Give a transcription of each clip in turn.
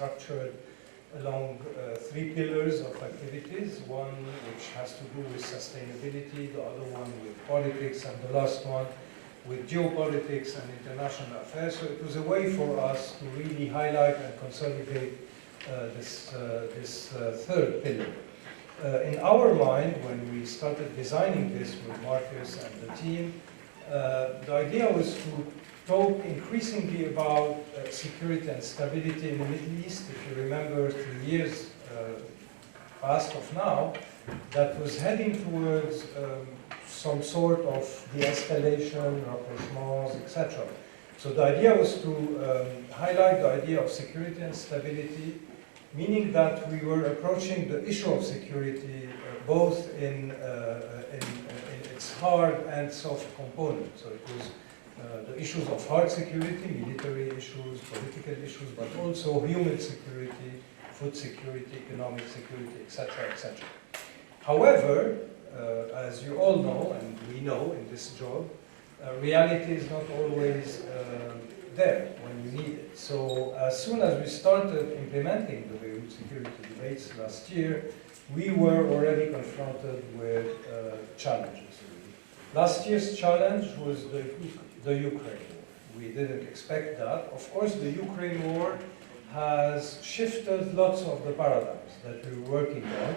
structured along three pillars of activities, one which has to do with sustainability, the other one with politics, and the last one with geopolitics and international affairs. So it was a way for us to really highlight and consolidate this third pillar. In our mind, when we started designing this with Marcus and the team, the idea was to talk increasingly about security and stability in the Middle East. If you remember 3 years past of now, that was heading towards some sort of de-escalation, rapprochements, etc. So the idea was to highlight the idea of security and stability, meaning that we were approaching the issue of security both in its hard and soft component. So it was the issues of hard security, military issues, political issues, but also human security, food security, economic security, etc., etc. However, as you all know, and we know in this job, reality is not always there when you need it. So as soon as we started implementing the Beirut security debates last year, we were already confronted with challenges. Last year's challenge was the Ukraine war. We didn't expect that. Of course, the Ukraine war has shifted lots of the paradigms that we were working on.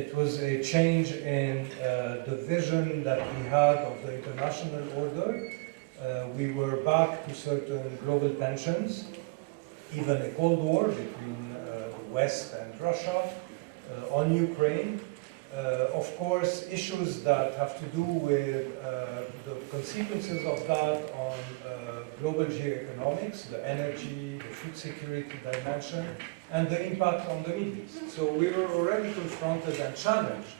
It was a change in the vision that we had of the international order. We were back to certain global tensions, even a Cold War between the West and Russia on Ukraine. Of course, issues that have to do with the consequences of that on global geoeconomics, the energy, the food security dimension, and the impact on the Middle East. So we were already confronted and challenged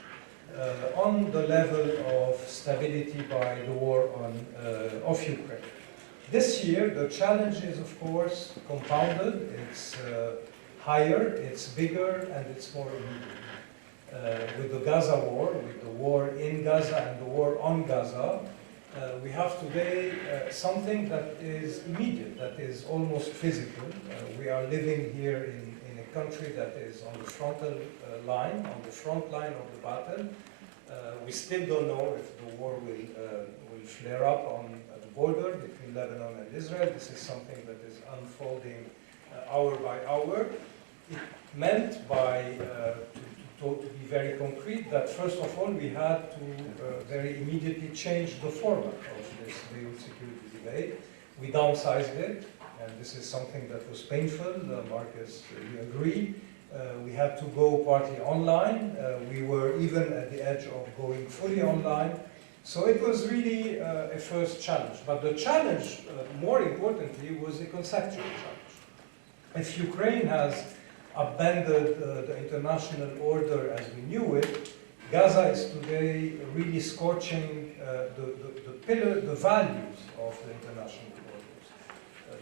on the level of stability by the war of Ukraine. This year, the challenge is, of course, compounded. It's higher, it's bigger, and it's more immediate. With the Gaza war, with the war in Gaza and the war on Gaza, we have today something that is immediate, that is almost physical. We are living here in a country that is on the frontal line, on the front line of the battle. We still don't know if the war will flare up on the border between Lebanon and Israel. This is something that is unfolding hour by hour. It meant by to be very concrete, that first of all we had to very immediately change the format of this Beirut security debate. We downsized it, and this is something that was painful. Marcus, you agree. We had to go partly online. We were even at the edge of going fully online. So it was really a first challenge. But the challenge, more importantly, was a conceptual challenge. If Ukraine has abandoned the international order as we knew it, Gaza is today really scorching the values of the international orders.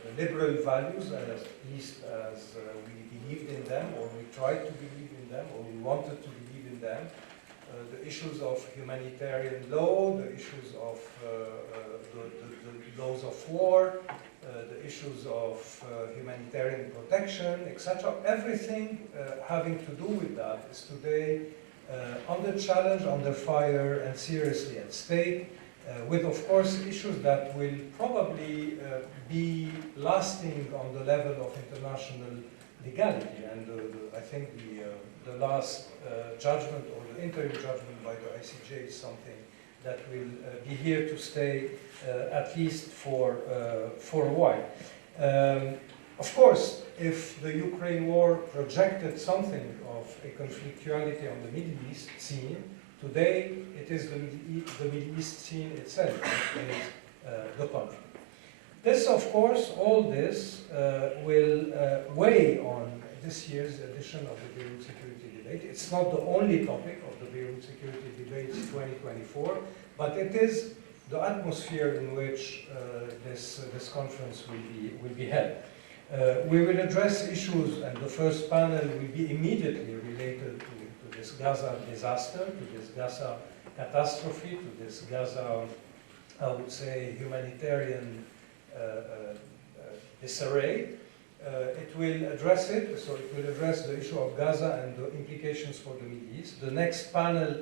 The liberal values, at least as we believed in them, or we tried to believe in them, or we wanted to believe in them. The issues of humanitarian law, the issues of the laws of war, the issues of humanitarian protection, etc. Everything having to do with that is today under challenge, under fire, and seriously at stake, with, of course, issues that will probably be lasting on the level of international legality. And I think the last judgment, or the interim judgment by the ICJ, is something that will be here to stay at least for a while. Of course, if the Ukraine war projected something of a conflictuality on the Middle East scene, today it is the Middle East scene itself that is the conflict. This, of course, all this will weigh on this year's edition of the Beirut Security Debate. It's not the only topic of the Beirut Security Debates 2024, but it is the atmosphere in which this conference will be held. We will address issues, and the first panel will be immediately related to this Gaza disaster, to this Gaza catastrophe, to this Gaza, I would say, humanitarian disarray. It will address it, so it will address the issue of Gaza and the implications for the Middle East. The next panel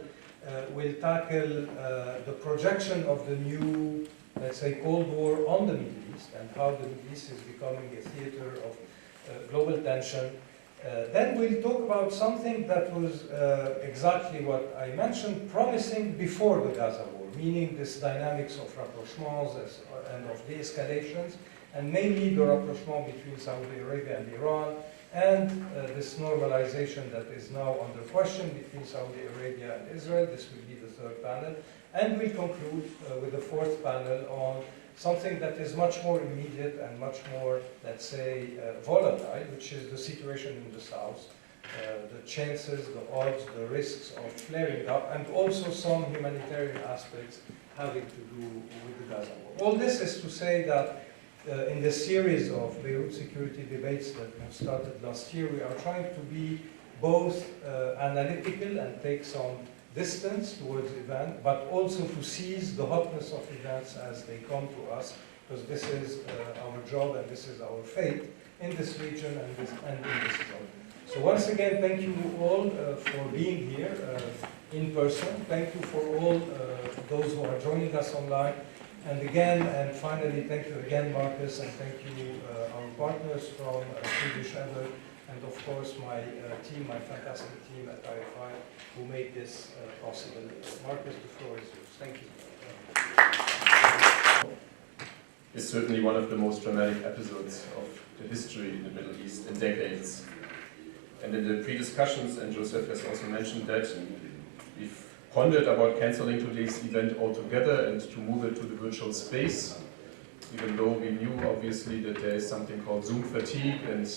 will tackle the projection of the new, let's say, Cold War on the Middle East and how the Middle East is becoming a theater of global tension. Then we'll talk about something that was exactly what I mentioned, promising before the Gaza war, meaning this dynamics of rapprochements and of de-escalations, and mainly the rapprochement between Saudi Arabia and Iran, and this normalization that is now under question between Saudi Arabia and Israel. This will be the third panel. And we'll conclude with the fourth panel on something that is much more immediate and much more, let's say, volatile, which is the situation in the south, the chances, the odds, the risks of flaring up, and also some humanitarian aspects having to do with the Gaza war. All this is to say that in the series of Beirut security debates that have started last year, we are trying to be both analytical and take some distance towards events, but also to seize the hotness of events as they come to us, because this is our job and this is our fate in this region and in this zone. So once again, thank you all for being here in person. Thank you for all those who are joining us online. And again, and finally, thank you again, Marcus, and thank you, our partners from Swedish Ever, and of course my team, my fantastic team at IFI, who made this possible. Marcus, the floor is yours. Thank you. It's certainly one of the most dramatic episodes of the history in the Middle East in decades. And in the pre-discussions, and Joseph has also mentioned that, we've pondered about cancelling today's event altogether and to move it to the virtual space, even though we knew obviously that there is something called Zoom fatigue and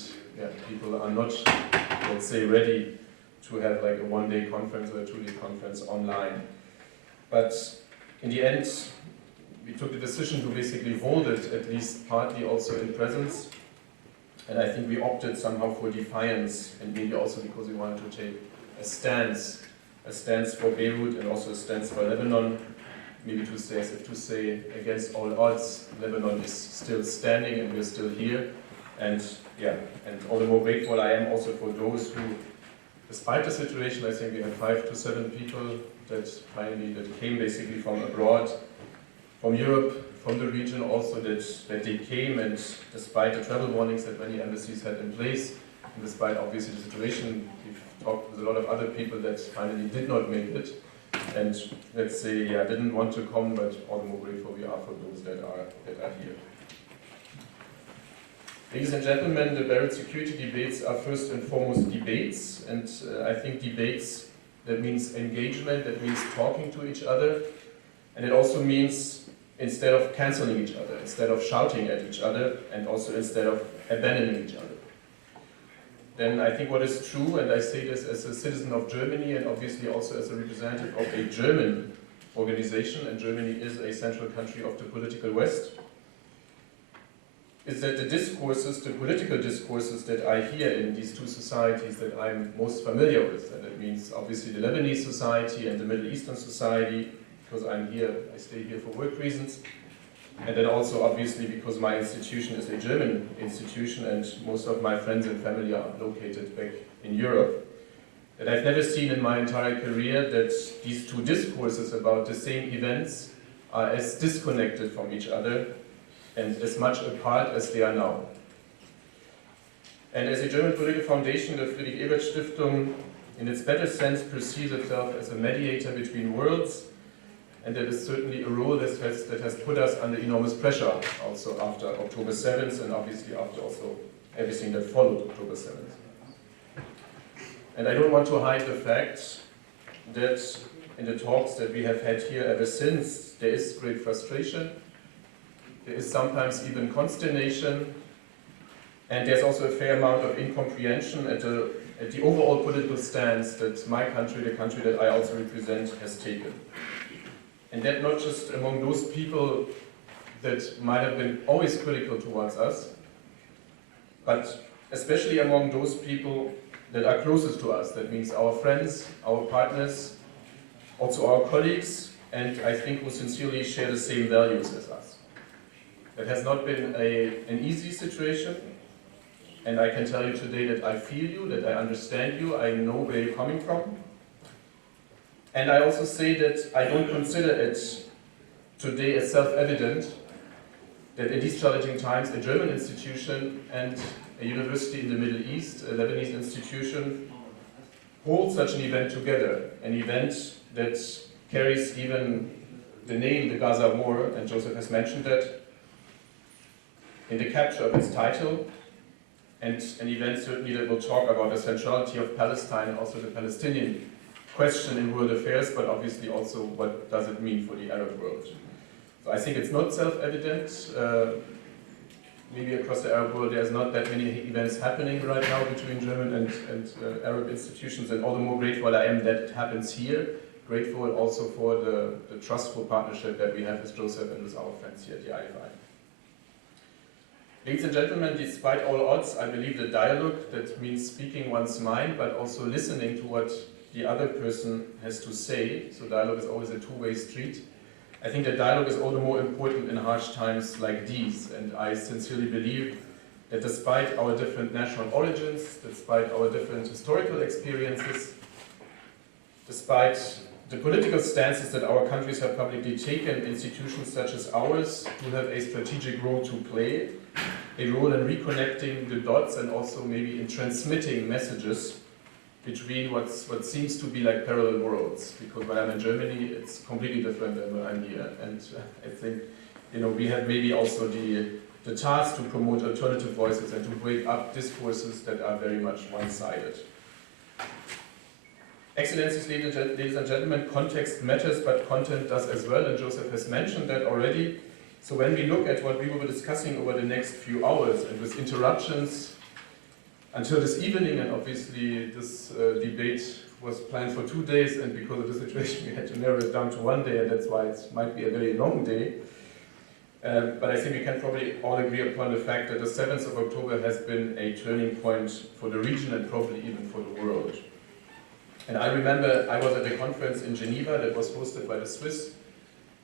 people are not, let's say, ready to have like a one-day conference or a two-day conference online. But in the end, we took the decision to basically hold it, at least partly also in presence. And I think we opted somehow for defiance, and maybe also because we wanted to take a stance for Beirut and also a stance for Lebanon, maybe to say, as if to say, against all odds, Lebanon is still standing and we're still here. And and all the more grateful I am also for those who, despite the situation, I think we had 5 to 7 people that came basically from abroad, from Europe, from the region also, that they came, and despite the travel warnings that many embassies had in place, and despite obviously the situation, we've talked with a lot of other people that finally did not make it, and let's say, didn't want to come, but all the more grateful we are for those that are here. Ladies and gentlemen, the Beirut security debates are first and foremost debates, and I think debates, that means engagement, that means talking to each other, and it also means instead of cancelling each other, instead of shouting at each other, and also instead of abandoning each other. Then I think what is true, and I say this as a citizen of Germany and obviously also as a representative of a German organization, and Germany is a central country of the political West, is that the discourses, the political discourses that I hear in these two societies that I'm most familiar with, and that means obviously the Lebanese society and the Middle Eastern society, because I'm here, I stay here for work reasons, and then also obviously because my institution is a German institution and most of my friends and family are located back in Europe, that I've never seen in my entire career that these two discourses about the same events are as disconnected from each other and as much apart as they are now. And as a German political foundation, the Friedrich Ebert Stiftung, in its better sense, perceives itself as a mediator between worlds, and that is certainly a role that has put us under enormous pressure, also after October 7th, and obviously after also everything that followed October 7th. And I don't want to hide the fact that in the talks that we have had here ever since, there is great frustration, there is sometimes even consternation, and there's also a fair amount of incomprehension at the overall political stance that my country, the country that I also represent, has taken. And that not just among those people that might have been always critical towards us, but especially among those people that are closest to us. That means our friends, our partners, also our colleagues, and I think who sincerely share the same values as us. It has not been an easy situation, And I can tell you today that I feel you, that I understand you, I know where you're coming from. And I also say that I don't consider it today as self-evident that in these challenging times a German institution and a university in the Middle East, a Lebanese institution, hold such an event together, an event that carries even the name, the Gaza War, and Joseph has mentioned that, in the capture of its title, and an event certainly that will talk about the centrality of Palestine, also the Palestinian question in world affairs, but obviously also what does it mean for the Arab world. So I think it's not self-evident. Maybe across the Arab world there's not that many events happening right now between German and Arab institutions, and all the more grateful I am that it happens here. Grateful also for the trustful partnership that we have with Joseph and with our friends here at the IFI. Ladies and gentlemen, despite all odds, I believe that dialogue, that means speaking one's mind, but also listening to what the other person has to say, so dialogue is always a two-way street. I think that dialogue is all the more important in harsh times like these, and I sincerely believe that despite our different national origins, despite our different historical experiences, despite the political stances that our countries have publicly taken, institutions such as ours do have a strategic role to play, a role in reconnecting the dots and also maybe in transmitting messages between what seems to be like parallel worlds. Because when I'm in Germany, it's completely different than when I'm here. And I think, we have maybe also the task to promote alternative voices and to break up discourses that are very much one-sided. Excellencies, ladies and gentlemen, context matters, but content does as well, and Joseph has mentioned that already. So when we look at what we will be discussing over the next few hours, and with interruptions until this evening, and obviously this debate was planned for 2 days, and because of the situation we had to narrow it down to 1 day, and that's why it might be a very long day. But I think we can probably all agree upon the fact that the 7th of October has been a turning point for the region and probably even for the world. And I remember I was at a conference in Geneva that was hosted by the Swiss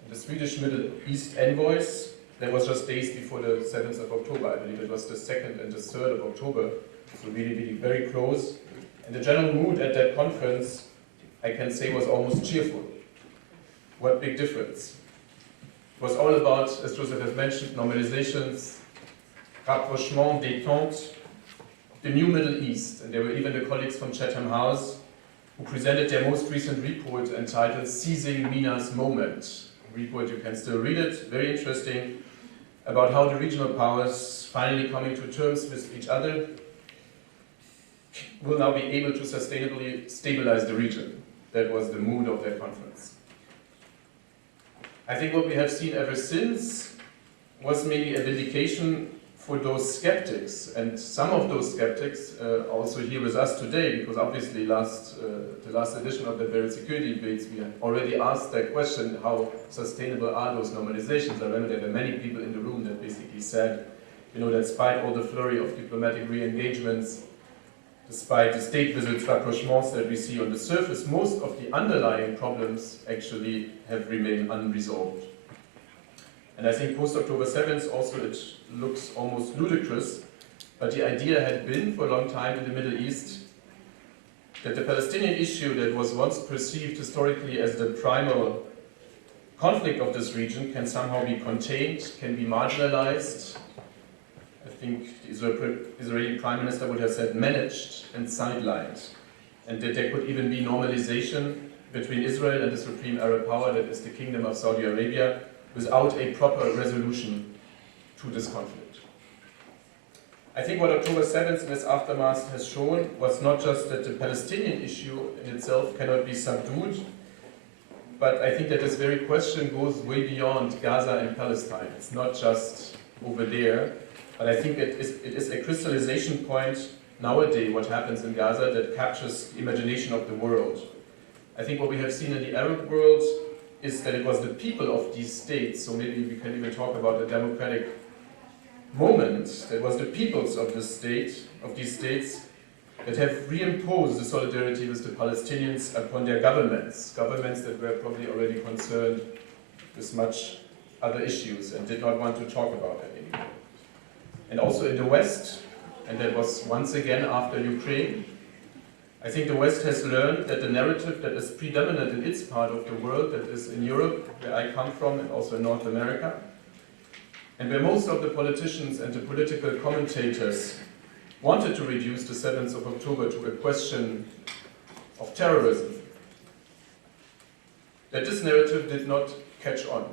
and the Swedish Middle East envoys. That was just days before the 7th of October. I believe it was the 2nd and the 3rd of October. So really very close. And the general mood at that conference, I can say, was almost cheerful. What big difference. It was all about, as Joseph has mentioned, normalizations, rapprochement, détente, the new Middle East. And there were even the colleagues from Chatham House who presented their most recent report entitled Seizing Mina's Moment. A report, you can still read it, very interesting, about how the regional powers, finally coming to terms with each other, will now be able to sustainably stabilize the region. That was the mood of that conference. I think what we have seen ever since was maybe a vindication for those skeptics, and some of those skeptics also here with us today, because obviously the last edition of the very security debates, we already asked that question, how sustainable are those normalizations? I remember there were many people in the room that basically said, that despite all the flurry of diplomatic re-engagements, despite the state visits, rapprochements that we see on the surface, most of the underlying problems actually have remained unresolved. And I think post-October 7th also it looks almost ludicrous, but the idea had been for a long time in the Middle East that the Palestinian issue that was once perceived historically as the primal conflict of this region can somehow be contained, can be marginalized. I think the Israeli Prime Minister would have said managed and sidelined, and that there could even be normalization between Israel and the supreme Arab power that is the Kingdom of Saudi Arabia, without a proper resolution to this conflict. I think what October 7th and its aftermath has shown was not just that the Palestinian issue in itself cannot be subdued, but I think that this very question goes way beyond Gaza and Palestine. It's not just over there, but I think it is a crystallization point nowadays, what happens in Gaza, that captures the imagination of the world. I think what we have seen in the Arab world is that it was the people of these states, so maybe we can even talk about a democratic moment, that was the peoples of these states, that have reimposed the solidarity with the Palestinians upon their governments that were probably already concerned with much other issues and did not want to talk about it anymore. And also in the West, and that was once again after Ukraine. I think the West has learned that the narrative that is predominant in its part of the world, that is in Europe, where I come from, and also in North America, and where most of the politicians and the political commentators wanted to reduce the 7th of October to a question of terrorism, that this narrative did not catch on.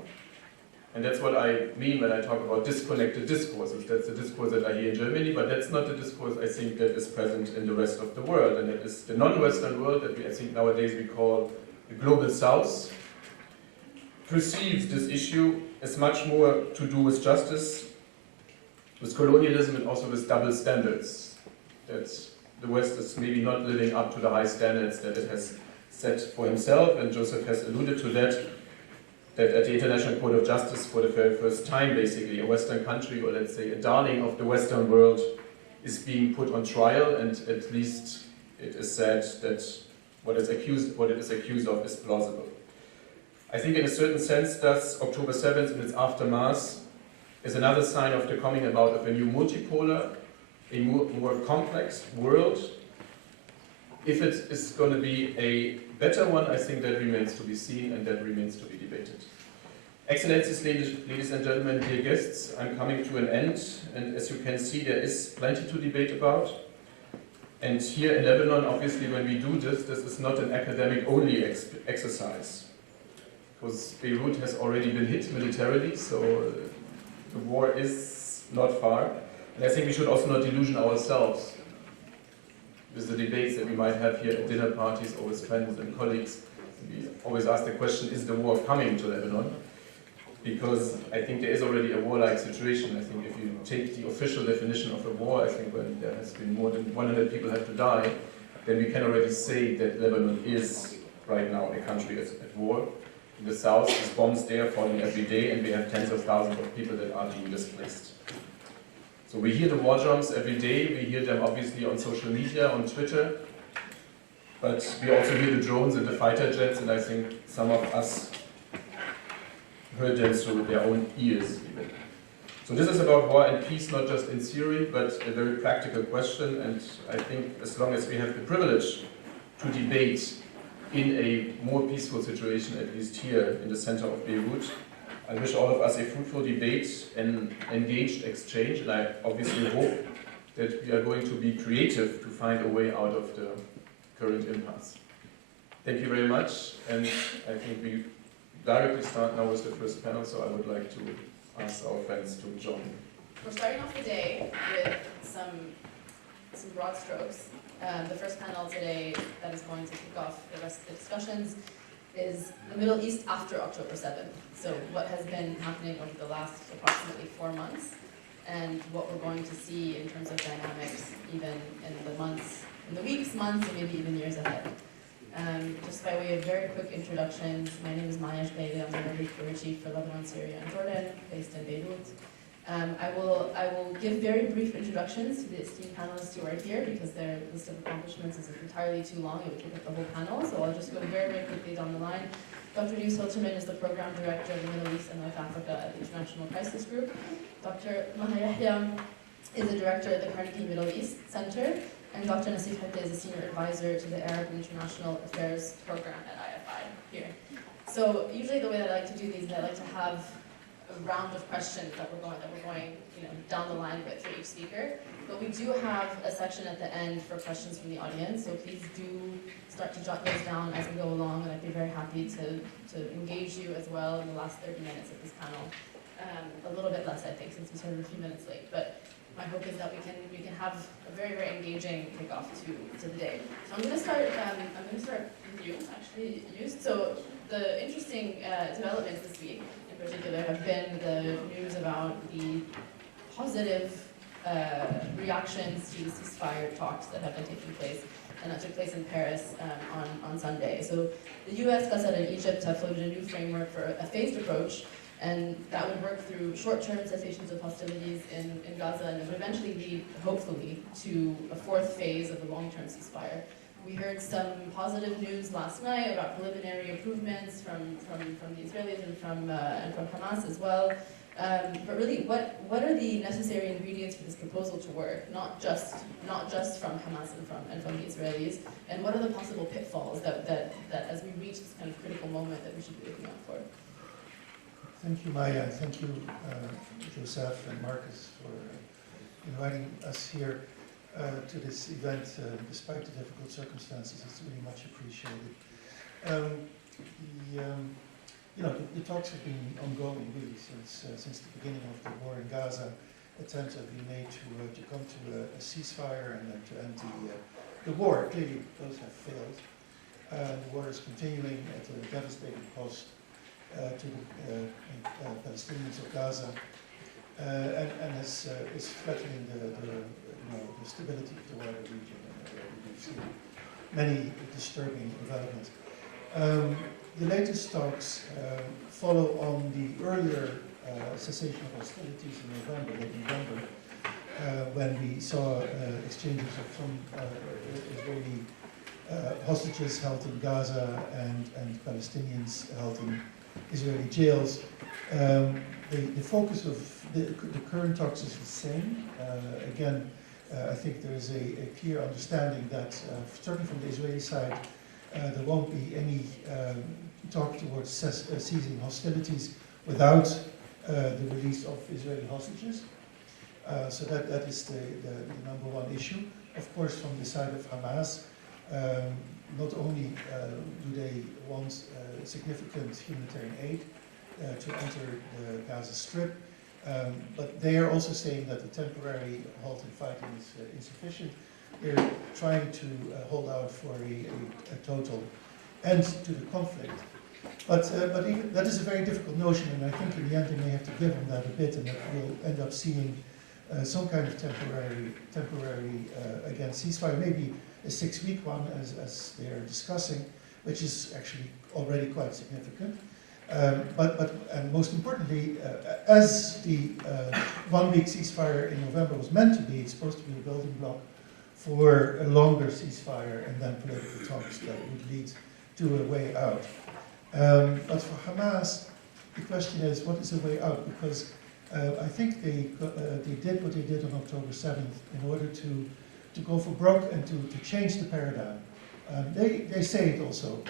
And that's what I mean when I talk about disconnected discourses. That's the discourse that I hear in Germany, but that's not the discourse I think that is present in the rest of the world. And that is the non-Western world that I think nowadays we call the global South, perceives this issue as much more to do with justice, with colonialism, and also with double standards. That the West is maybe not living up to the high standards that it has set for himself, and Joseph has alluded to that at the International Court of Justice, for the very first time, basically, a Western country, or let's say a darling of the Western world, is being put on trial, and at least it is said that what it is accused of is plausible. I think in a certain sense, thus, October 7th and its aftermath is another sign of the coming about of a new multipolar, a more complex world. If it is going to be a better one, I think that remains to be seen and that remains to be debated. Excellencies, ladies and gentlemen, dear guests, I'm coming to an end, and as you can see, there is plenty to debate about. And here in Lebanon, obviously, when we do this, this is not an academic-only exercise, because Beirut has already been hit militarily, so the war is not far. And I think we should also not delusion ourselves with the debates that we might have here at dinner parties or with friends and colleagues. We always ask the question, is the war coming to Lebanon? Because I think there is already a warlike situation. I think if you take the official definition of a war, I think when there has been more than 100 people have to die, then we can already say that Lebanon is right now a country at war. In the south, there's bombs there falling every day, and we have tens of thousands of people that are being displaced. So we hear the war drums every day, we hear them obviously on social media, on Twitter, but we also hear the drones and the fighter jets, and I think some of us heard them through their own ears even. So this is about war and peace, not just in theory, but a very practical question, and I think as long as we have the privilege to debate in a more peaceful situation, at least here in the center of Beirut, I wish all of us a fruitful debate and engaged exchange, and I obviously hope that we are going to be creative to find a way out of the current impasse. Thank you very much, and I think we directly start now with the first panel, so I would like to ask our friends to join. We're starting off the day with some broad strokes. The first panel today that is going to kick off the rest of the discussions is the Middle East after October 7th. So what has been happening over the last approximately 4 months, and what we're going to see in terms of dynamics even in the weeks, months, and maybe even years ahead. Just by way of very quick introductions, my name is Maya Shbeili. I'm the Relief Bureau Chief for Lebanon, Syria, and Jordan, based in Beirut. I will give very brief introductions to the esteemed panelists who are here, because their list of accomplishments is entirely too long. It would take up the whole panel, so I'll just go very, very quickly down the line. Dr. Yus Hilterman is the Program Director of the Middle East and North Africa at the International Crisis Group. Dr. Maha Yahya is the Director of the Carnegie Middle East Center, and Dr. Nassif Hatta is a Senior Advisor to the Arab and International Affairs Program at IFI here. So usually the way that I like to do these is I like to have a round of questions that we're going down the line with for each speaker. But we do have a section at the end for questions from the audience, so please do start to jot those down as we go along, and I'd be very happy to engage you as well in the last 30 minutes of this panel. A little bit less, I think, since we started a few minutes late, but my hope is that we can have a very, very engaging kickoff to the day. So I'm going to start with you, actually, Yus. So the interesting developments this week, in particular, have been the news about the positive reactions to the ceasefire talks that have been taking place, and that took place in Paris on Sunday. So the US, Qatar, and Egypt have floated a new framework for a phased approach, and that would work through short-term cessations of hostilities in Gaza, and it would eventually lead, hopefully, to a fourth phase of the long-term ceasefire. We heard some positive news last night about preliminary improvements from the Israelis and from Hamas as well. But really, what are the necessary ingredients for this proposal to work? Not just from Hamas and from the Israelis, and what are the possible pitfalls that as we reach this kind of critical moment that we should be looking out for? Thank you, Maya, and thank you, Joseph and Marcus, for inviting us here to this event, despite the difficult circumstances. It's really much appreciated. The talks have been ongoing really since the beginning of the war in Gaza. Attempts have been made to come to a ceasefire and then to end the war. Clearly, those have failed. The war is continuing at a devastating cost to the Palestinians of Gaza, and is threatening the stability of the wider region. We've seen many disturbing developments. The latest talks follow on the earlier cessation of hostilities in late November, when we saw exchanges of some Israeli hostages held in Gaza and Palestinians held in Israeli jails. The focus of the current talks is the same. Again, I think there is a clear understanding that, certainly from the Israeli side, there won't be any talk towards ceasing hostilities without the release of Israeli hostages. So that is the number one issue. Of course, from the side of Hamas, not only do they want significant humanitarian aid to enter the Gaza Strip, but they are also saying that the temporary halt in fighting is insufficient. They're trying to hold out for a total end to the conflict. But even, that is a very difficult notion, and I think in the end they may have to give them that a bit, and that we'll end up seeing some kind of temporary again, ceasefire, maybe a 6-week one, as they are discussing, which is actually already quite significant. And most importantly, as the 1-week ceasefire in November was meant to be, it's supposed to be a building block for a longer ceasefire and then political talks that would lead to a way out. But for Hamas, the question is, what is a way out? Because I think they did what they did on October 7th in order to go for broke and to change the paradigm. They say it also,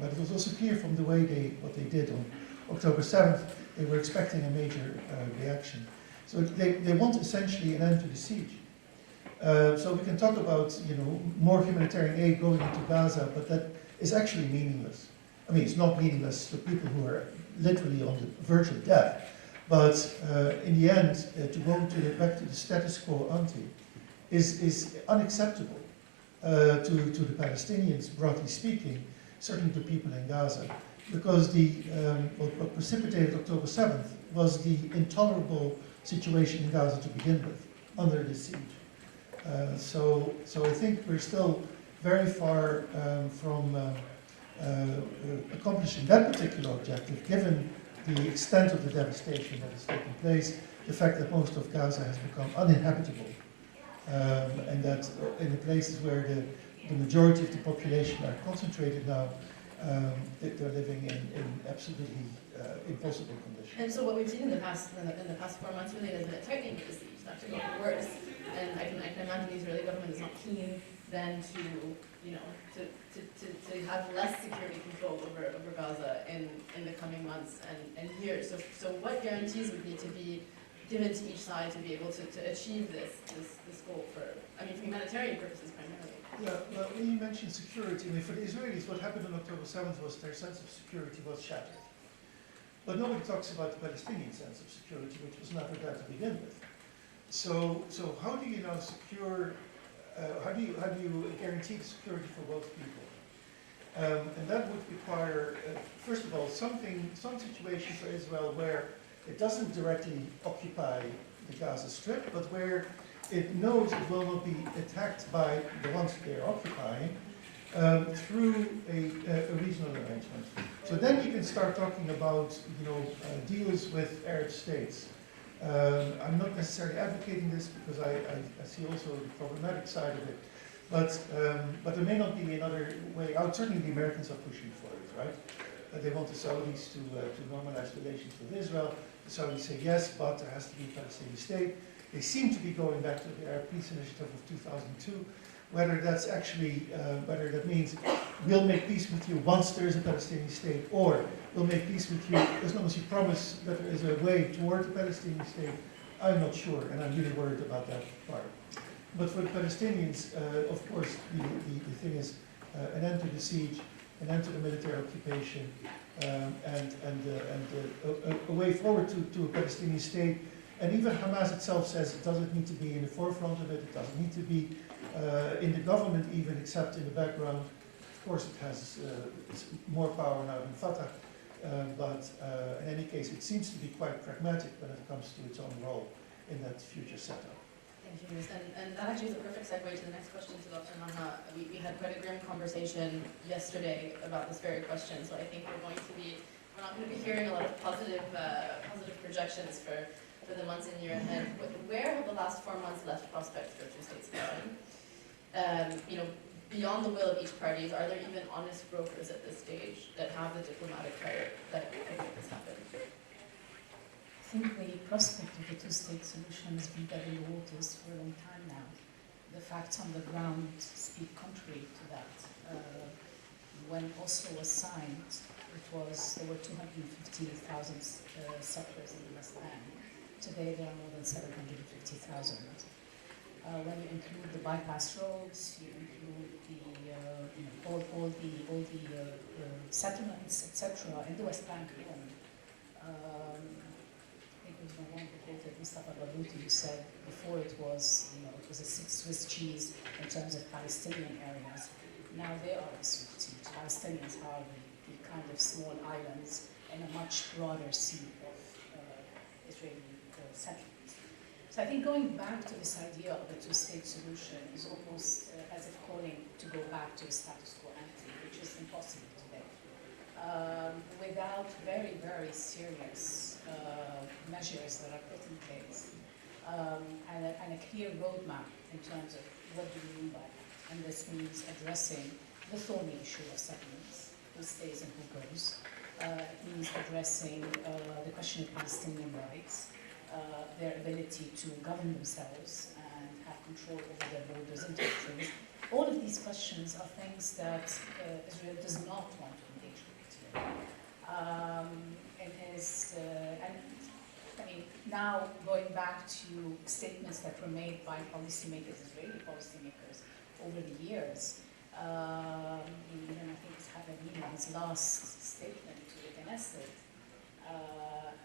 but it was also clear from the way what they did on October 7th, they were expecting a major reaction. So they want essentially an end to the siege. So we can talk about more humanitarian aid going into Gaza, but that is actually meaningless. I mean, it's not meaningless for people who are literally on the verge of death, but in the end, to go back to the status quo ante is unacceptable to the Palestinians, broadly speaking, certainly to people in Gaza, because what precipitated October 7th was the intolerable situation in Gaza to begin with, under the siege. So I think we're still very far from accomplishing that particular objective, given the extent of the devastation that has taken place, the fact that most of Gaza has become uninhabitable, and that in the places where the majority of the population are concentrated now, they're living in absolutely impossible conditions. And so what we've seen in the past 4 months really has been a tightening of the siege, not to go worse. And I can imagine the Israeli government is not keen then to have less security control over Gaza in the coming months and years. So what guarantees would need to be given to each side to be able to achieve this goal for humanitarian purposes primarily? Yeah, well, when you mentioned security, for the Israelis, what happened on October 7th was their sense of security was shattered. But nobody talks about the Palestinian sense of security, which was never there to begin with. So how do you now secure? How do you guarantee the security for both people? And that would require, first of all, some situation for Israel where it doesn't directly occupy the Gaza Strip, but where it knows it will not be attacked by the ones they're occupying through a regional arrangement. So then you can start talking about deals with Arab states. I'm not necessarily advocating this because I see also the problematic side of it, but there may not be another way out. Certainly the Americans are pushing for it, right? They want the Saudis to normalize relations with Israel. The Saudis say yes, but there has to be a Palestinian state. They seem to be going back to the Arab Peace Initiative of 2002. Whether that's actually, whether that means we'll make peace with you once there is a Palestinian state, or we'll make peace with you as long as you promise that there is a way toward the Palestinian state, I'm not sure, and I'm really worried about that part. But for the Palestinians, of course, the thing is an end to the siege, an end to the military occupation, and a way forward to a Palestinian state. And even Hamas itself says it doesn't need to be in the forefront of it, it doesn't need to be in the government even, except in the background. Of course, it has more power now than Fatah, but in any case, it seems to be quite pragmatic when it comes to its own role in that future setup. Thank you, Yunus. And that actually is a perfect segue to the next question to Dr. Maha. We had quite a grim conversation yesterday about this very question, so I think we're not going to be hearing a lot of positive projections for the months and year ahead. Where have the last 4 months left prospects for a two-state solution? Beyond the will of each party, are there even honest brokers at this stage that have the diplomatic credit that could make this happen? I think the prospect of a two-state solution has been dead in the waters for a long time now. The facts on the ground speak contrary to that. When Oslo was signed, there were 250,000 settlers in the West Bank. Today there are more than 750,000. When you include the bypass roads, you include all the settlements, etc., in the West Bank alone. I think it was one who quoted Mustafa Barghouti, who said before it was a Swiss cheese in terms of Palestinian areas. Now they are the Swiss cheese. Palestinians are the kind of small islands in a much broader sea of Israeli settlements. So I think going back to this idea of a two-state solution is almost as if calling to go back to a status quo ante, which is impossible today. Without very, very serious measures that are put in place and a clear roadmap in terms of what do we mean by that. And this means addressing the thorny issue of settlements, who stays and who goes. It means addressing the question of Palestinian rights, their ability to govern themselves and have control over their borders and territories. All of these questions are things that Israel does not want to engage with today. Now going back to statements that were made by policymakers, Israeli policymakers, over the years, even I think it's Havanina's last statement to the Knesset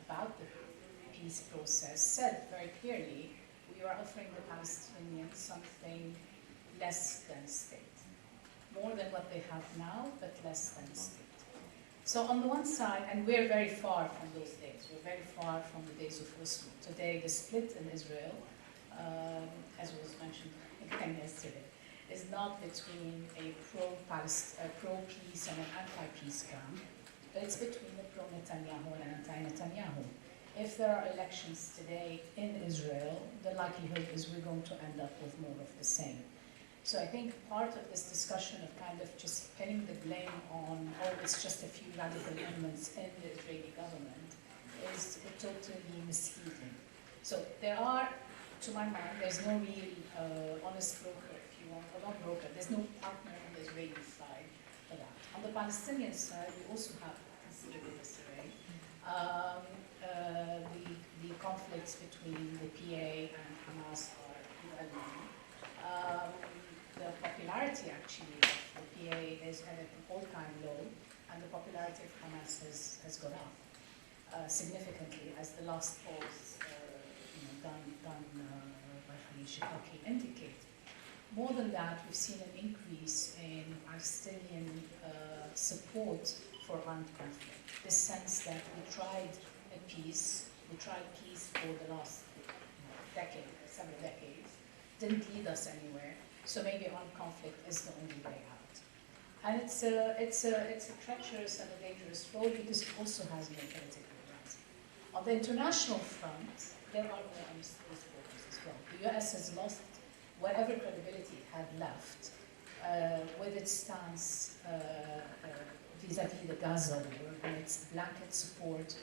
about the peace process said very clearly, we are offering the Palestinians something less than state. More than what they have now, but less than state. So on the one side, and we're very far from those days, we're very far from the days of Oslo. Today, the split in Israel, as was mentioned again yesterday, is not between a pro-peace and an anti-peace camp, but it's between the pro-Netanyahu and an anti-Netanyahu. If there are elections today in Israel, the likelihood is we're going to end up with more of the same. So I think part of this discussion of kind of just pinning the blame on, it's just a few radical elements in the Israeli government is totally misleading. So there are, to my mind, there's no real honest broker, if you want, or not broker, there's no partner on the Israeli side for that. On the Palestinian side, we also have considerable disarray. The conflicts between the PA and Hamas are well known. The popularity actually of the PA is at an all-time low, and the popularity of Hamas has gone up significantly, as the last polls done by Khalil Shikaki indicate. More than that, we've seen an increase in Palestinian support for armed conflict. The sense that we tried peace for the last decade, several decades, didn't lead us anywhere. So maybe armed conflict is the only way out. And it's a treacherous and a dangerous road because it also has no political rights. On the international front, there are no honest borders as well. The US has lost whatever credibility it had left with its stance vis-a-vis the Gaza war and its blanket support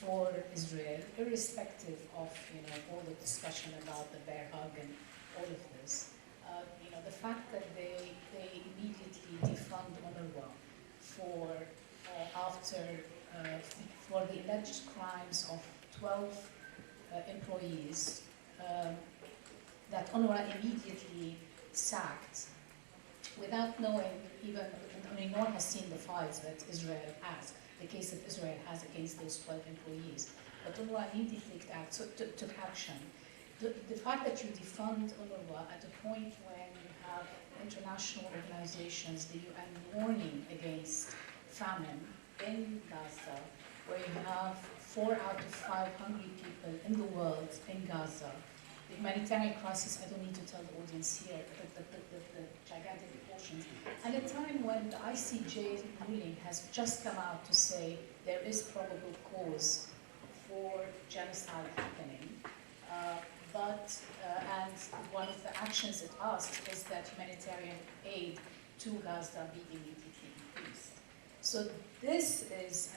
for Israel, irrespective of all the discussion about the bear hug and all of this. The fact that they immediately defund UNRWA for the alleged crimes of 12 employees that UNRWA immediately sacked without knowing even, no one has seen the files that Israel has, the case that Israel has against those 12 employees. But UNRWA immediately took action. The fact that you defund UNRWA at a point when you have international organizations, the UN warning against famine in Gaza, where you have 4 out of 5 hungry people in the world in Gaza. The humanitarian crisis, I don't need to tell the audience here, the gigantic proportions. At a time when the ICJ ruling has just come out to say there is probable cause for genocide happening, and one of the actions it asked is that humanitarian aid to Gaza be immediately increased. So this is,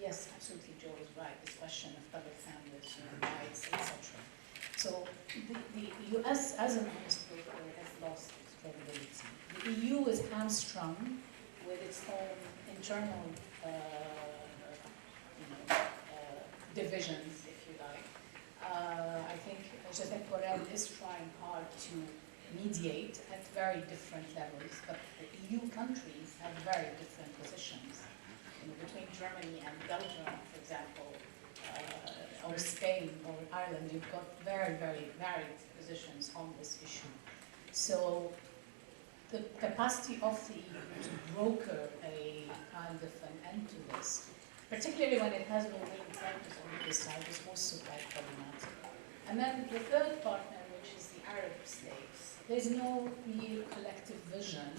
yes, absolutely, Joe is right, this question of double standards, human rights, etc. So the US, as an honest broker, has lost its credibility. The EU is hamstrung with its own internal divisions, if you like. I think Josep Borrell is trying hard to mediate at very different levels, but the EU countries have very different positions. Between Germany and Belgium, for example, or Spain or Ireland, you've got very, very varied positions on this issue. So the capacity of the EU to broker a kind of an end to this, particularly when it has no main focus on this side, is also quite problematic. And then the third partner, which is the Arab states, there's no real collective vision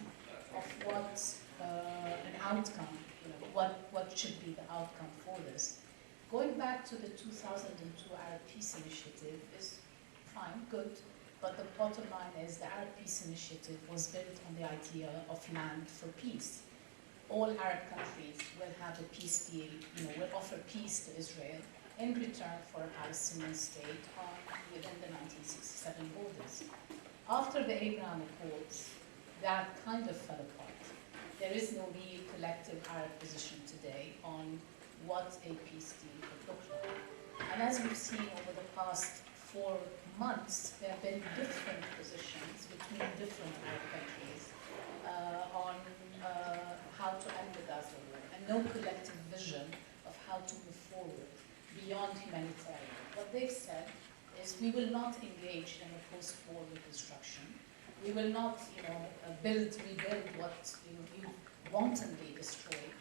of what an outcome, what should be the outcome for this. Going back to the 2002 Arab Peace Initiative is fine, good, but the bottom line is the Arab Peace Initiative was built on the idea of land for peace. All Arab countries will have a peace deal, will offer peace to Israel in return for a Palestinian state within the 1967 borders. After the Abraham Accords, that kind of fell apart. There is no real collective Arab position today on what a peace deal could look like. And as we've seen over the past 4 months, there have been different positions between different Arab countries on how to end the Gaza war, and no collective vision of how to move forward beyond humanitarian. What they've said is we will not engage in a post-war reconstruction. We will not, rebuild what you wantonly destroyed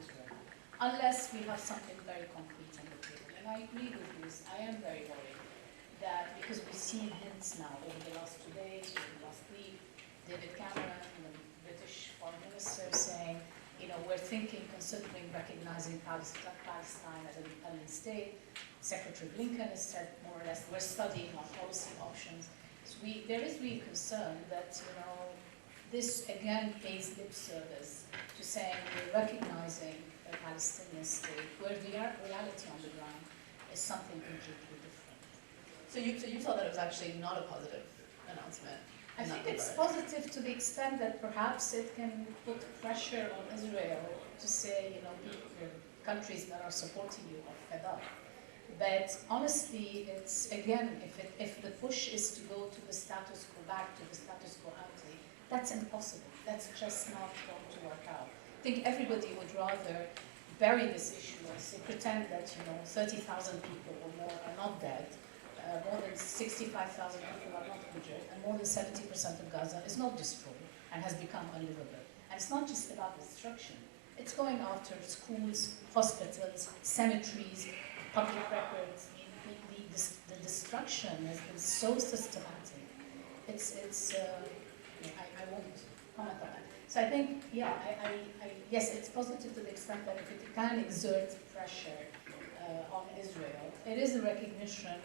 Israel, unless we have something very concrete on the table. And I agree with you. I am very worried that because we've seen hints now over the last 2 days, over the last week, David Cameron, the British Foreign Minister, saying, we're considering recognizing Palestine as an independent state. Secretary Blinken has said more or less we're studying our policy options. So there is real concern that this again pays lip service to saying we're recognizing a Palestinian state, where the reality on the ground is something completely different. So you thought that it was actually not a positive announcement? I think it's positive to the extent that perhaps it can put pressure on Israel to say, countries that are supporting you are fed up. But honestly, it's again, if the push is to go to the status quo, back to the status quo ante, that's impossible. That's just not going to work out. I think everybody would rather bury this issue and say, pretend that 30,000 people or more are not dead, more than 65,000 people are not injured, and more than 70% of Gaza is not destroyed and has become unlivable. And it's not just about destruction. It's going after schools, hospitals, cemeteries, public records. The destruction has been so systematic. I won't comment on that. So I think, yes, it's positive to the extent that if it can exert pressure on Israel, it is a recognition,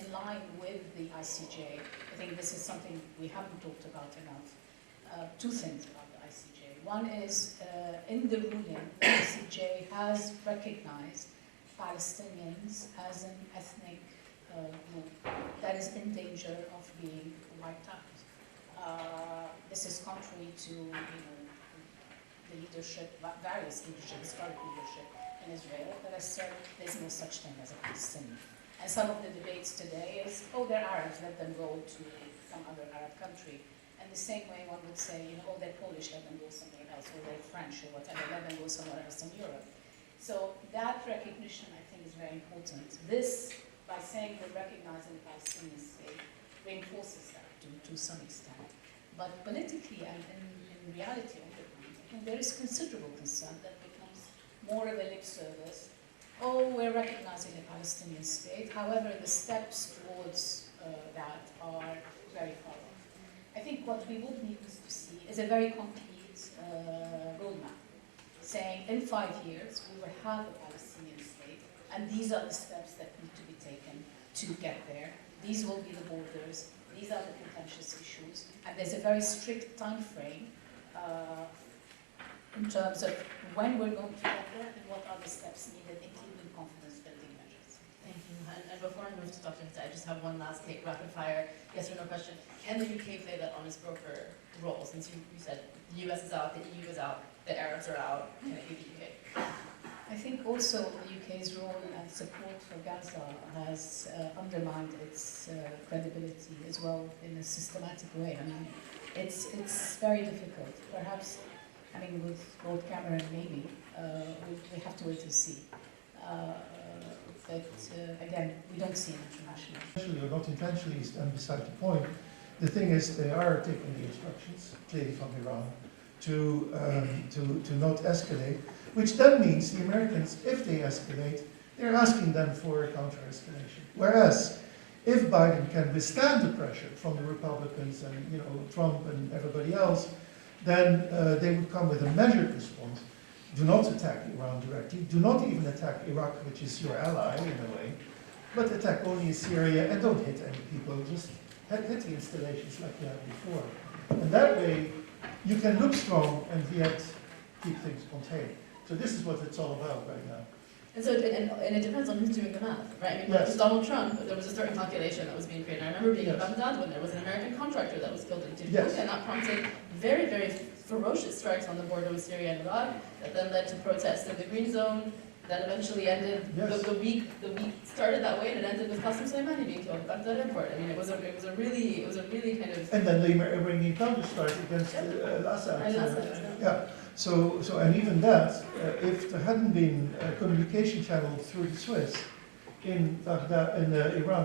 in line with the ICJ. I think this is something we haven't talked about enough. 2 things about the ICJ. One is, in the ruling, the ICJ has recognized Palestinians as an ethnic group that is in danger of being wiped out. This is contrary to the leadership, various leadership, historic leadership in Israel that has said there's no such thing as a Palestinian. And some of the debates today is, oh, they're Arabs, let them go to some other Arab country. And the same way one would say, oh, they're Polish, let them go somewhere else, or they're French or whatever, let them go somewhere else in Europe. So that recognition, I think, is very important. This, by saying we're recognizing the Palestinian state, reinforces that to some extent. But politically and in reality, on the ground, I think there is considerable concern that becomes more of a lip service. Oh, we're recognizing the Palestinian state. However, the steps towards that are very far off. I think what we would need to see is a very concrete roadmap, saying in 5 years we will have a Palestinian state, and these are the steps that need to be taken to get there. These will be the borders. These are the contentious issues, and there's a very strict time frame in terms of when we're going to get there and what are the steps needed, including confidence-building measures. Thank you. And before I move to Dr. Hitta, I just have one last rapid fire yes or no question. Can the UK play that honest broker role? Since you said the US is out, the EU is out, the Arabs are out, can it be the UK? I think also the UK's role and support for Gaza has undermined its credibility as well in a systematic way. I mean, it's very difficult. Perhaps, I mean, with Lord Cameron, maybe we have to wait and see. But again, we don't see an international. Intentionally or not intentionally is then beside the point. The thing is, they are taking the instructions clearly from Iran to not escalate, which then means the Americans, if they escalate, they're asking them for a counter-escalation. Whereas, if Biden can withstand the pressure from the Republicans and Trump and everybody else, then they would come with a measured response. Do not attack Iran directly. Do not even attack Iraq, which is your ally in a way, but attack only Syria and don't hit any people. Just hit the installations like you had before. And that way, you can look strong and yet keep things contained. So this is what it's all about right now. And so, and it depends on who's doing the math, right? I mean, Yes. with Donald Trump, there was a certain calculation that was being created. I remember being in Baghdad when there was an American contractor that was killed in Djibouti, Yes. and that prompted very, very ferocious strikes on the border with Syria and Iraq, that then led to protests in the Green Zone, that eventually ended, Yes. the week started that way, and it ended with Qasem Soleimani being killed at Baghdad airport. I mean, it was a really kind of... And then the Iranian counterstrike against Assad. And Assad, Yeah. So and even that, if there hadn't been a communication channel through the Suez in Baghdad, in Iran,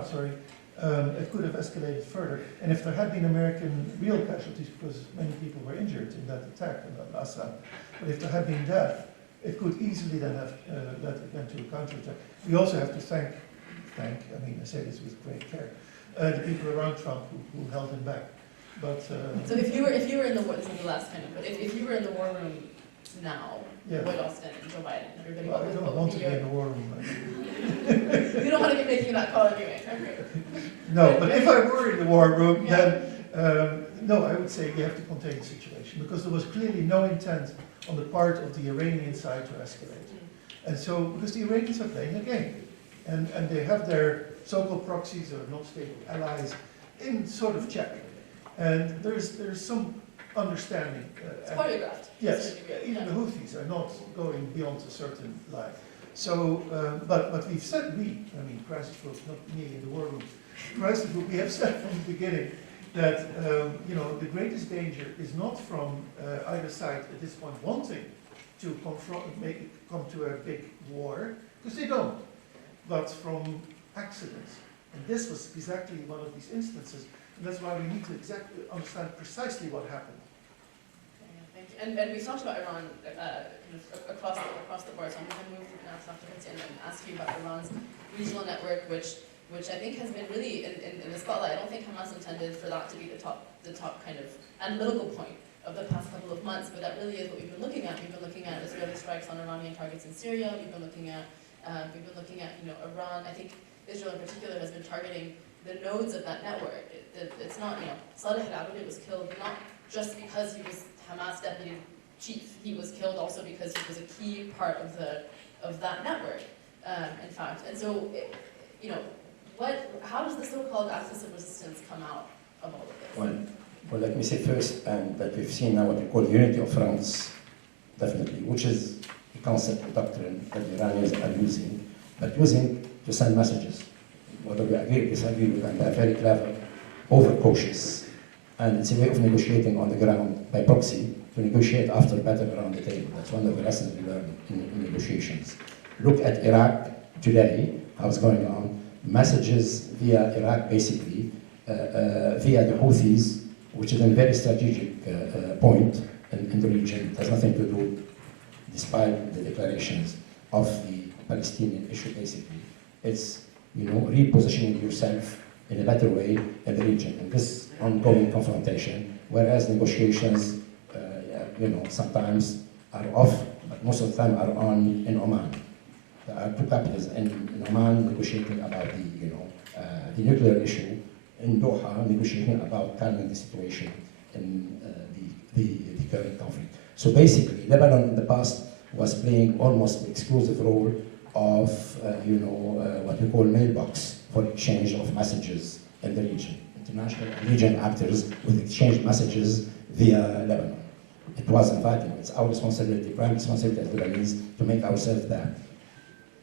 it could have escalated further. And if there had been American real casualties, because many people were injured in that attack on Assad, but if there had been death, it could easily then have led again to a counterattack. We also have to thank, I mean, I say this with great care, the people around Trump who held him back. But So if you were in the war, this is the last kind of, but if you were in the war room now, yeah. Lloyd Austin and Joe Biden, everybody, Well, I don't want to be in the war room. You don't want to be making that call anyway. Okay. No, but if I were in the war room, Yeah. then no, I would say you have to contain the situation because there was clearly no intent on the part of the Iranian side to escalate. And so, because the Iranians are playing a game, and they have their so-called proxies or non-stable allies in sort of check. And there's some understanding. It's choreographed. Yes, even the Houthis are not going beyond a certain line. So, but we've said, I mean, Crisis Group, not me in the war room, Crisis Group, we have said from the beginning that, the greatest danger is not from either side at this point wanting to come to a big war, because they don't, but from accidents. And this was exactly one of these instances. And that's why we need to exactly understand precisely what happened. Thank you. And we've talked about Iran across the board, so I'm going to move now to Dr. Hitta and ask you about Iran's regional network, which I think has been really in the spotlight. I don't think Hamas intended for that to be the top kind of analytical point of the past couple of months, but that really is what we've been looking at. We've been looking at Israeli strikes on Iranian targets in Syria. We've been looking at Iran. I think Israel in particular has been targeting the nodes of that network. It's not, Salah al-Abadi was killed not just because he was Hamas deputy chief. He was killed also because he was a key part of that network. in fact. And so, you know, how does the so-called axis of resistance come out of all of this? Well, let me say first that we've seen now what we call unity of fronts, definitely, which is a concept, a doctrine that the Iranians are using, but using to send messages. Whether we agree or disagree with them, they're very clever, overcautious, and it's a way of negotiating on the ground by proxy to negotiate after battle around the table. That's one of the lessons we learned in negotiations. Look at Iraq today, how it's going on. Messages via Iraq, basically, via the Houthis, which is a very strategic point in the region. It has nothing to do, despite the declarations of the Palestinian issue, basically. It's, you know, repositioning yourself in a better way in the region, in this ongoing confrontation, whereas negotiations, you know, sometimes are off, but most of the time are on in Oman. There are two capitals in Oman negotiating about the, you know, the nuclear issue, in Doha negotiating about calming the situation in the current conflict. So basically, Lebanon in the past was playing almost the exclusive role of, you know, what we call mailbox for exchange of messages in the region. International and region actors would exchange messages via Lebanon. It wasn't vital. It's our responsibility, prime responsibility as Lebanese, to make ourselves there.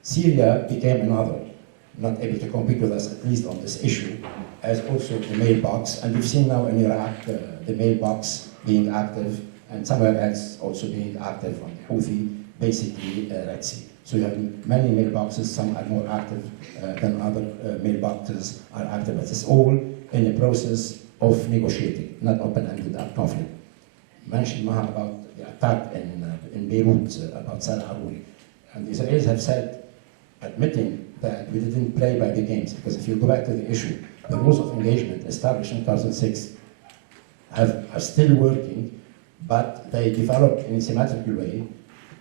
Syria became another, not able to compete with us, at least on this issue, as also the mailbox. And we've seen now in Iraq the mailbox being active, and somewhere else also being active on the Houthi, basically Red Sea. So you have many mailboxes, some are more active than other mailboxes are active, but it's all in the process of negotiating, not open-ended conflict. You mentioned, Maha, about the attack in Beirut, about Salah Aruri. And the Israelis have said, admitting that we didn't play by the games, because if you go back to the issue, the rules of engagement established in 2006 are still working, but they developed in a symmetrical way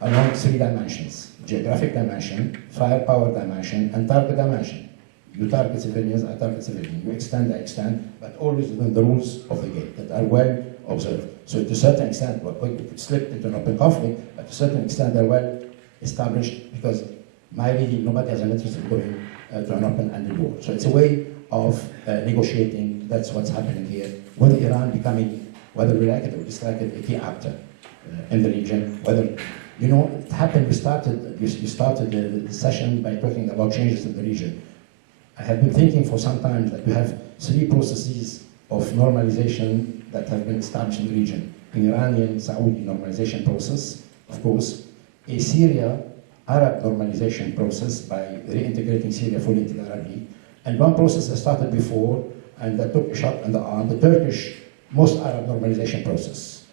along three dimensions: geographic dimension, firepower dimension, and target dimension. You target civilians, I target civilians. You extend, I extend, but always within the rules of the game that are well observed. So to a certain extent, we could slip into an open conflict, but to a certain extent they're well established, because my reading, nobody has an interest in going to an open-ended war. So it's a way of negotiating. That's what's happening here, with Iran becoming, whether we like it or dislike it, a key actor in the region. Whether, you know, it happened, you started the session by talking about changes in the region. I have been thinking for some time that we have three processes of normalization that have been established in the region. An Iranian-Saudi normalization process, of course, a Syria-Arab normalization process by reintegrating Syria fully into the Arab League, and one process that started before and that took a shot in the arm, the Turkish most Arab normalization process,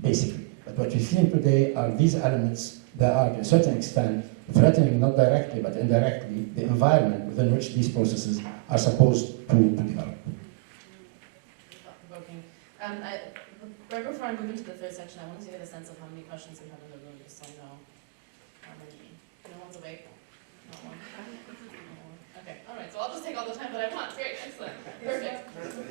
basically. But what we're seeing today are these elements that are, to a certain extent, threatening not directly but indirectly the environment within which these processes are supposed to develop. Thought-provoking. Right before I move into the third section, I wanted to get a sense of how many questions we have in the room, just so I know how many. No one's awake? Not one? Okay, all right, so I'll just take all the time that I want. Great, excellent, perfect.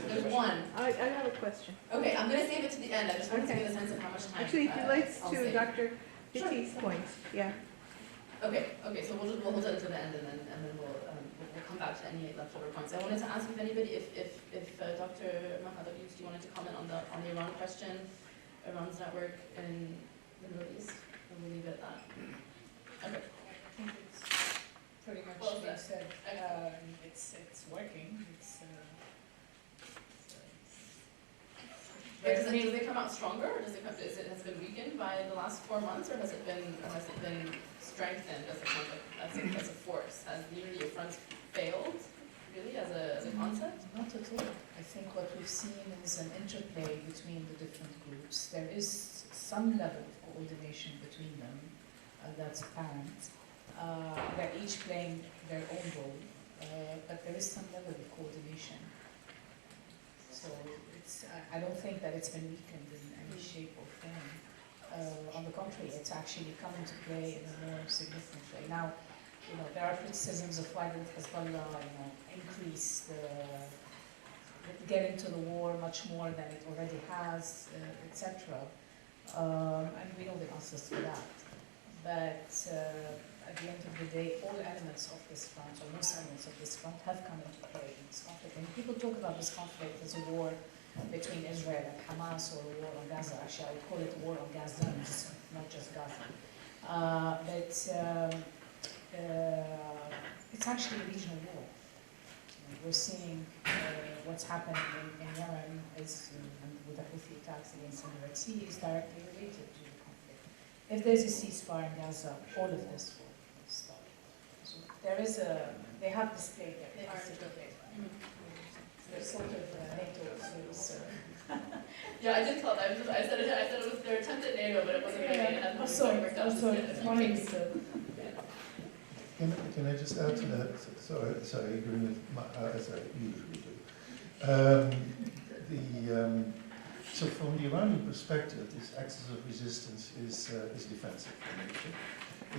There's one. I have a question. Okay, I'm going to save it to the end. I just wanted to get a sense of how much time. Actually, it relates I'll to save. Dr. Sure. Bitti's points. Yeah. Okay, so we'll hold it to the end, and then we'll come back to any leftover points. I wanted to ask if anybody, if Dr. Mahadavius, do you wanted to comment on the Iran question, Iran's network in the Middle East, and we'll leave it at that. Okay. I think it's pretty much Well being said. said. It's working. But does it come out stronger, or has it been weakened by the last 4 months, or has it been strengthened as a force? Has the unity of fronts failed, really, as a concept? Not at all. I think what we've seen is an interplay between the different groups. There is some level of coordination between them, that's apparent. They're each playing their own role, but there is some level of coordination. So I don't think that it's been weakened in any shape or form. On the contrary, it's actually come into play in a more significant way. Now, there are criticisms of why did Hezbollah, increase getting to the war much more than it already has, etc. And we know the answers to that. But at the end of the day, all elements of this front, or most elements of this front, have come into play in this conflict. And people talk about this conflict as a war between Israel and Hamas, or a war on Gaza. Actually, I would call it a war on Gazans, not just Gaza. It's actually a regional war. We're seeing what's happening in Yemen with the Houthi attacks against the Red Sea is directly related to the conflict. If there's a ceasefire in Gaza, all of this will stop. So they have displayed their capacity. They're sort of NATO tools. Yeah, I did tell them. I said it was their attempt at NATO, but it wasn't really. It hasn't really worked out. Can I just add to that? So I agree with as I usually do. So from the Iranian perspective, this axis of resistance is defensive in nature.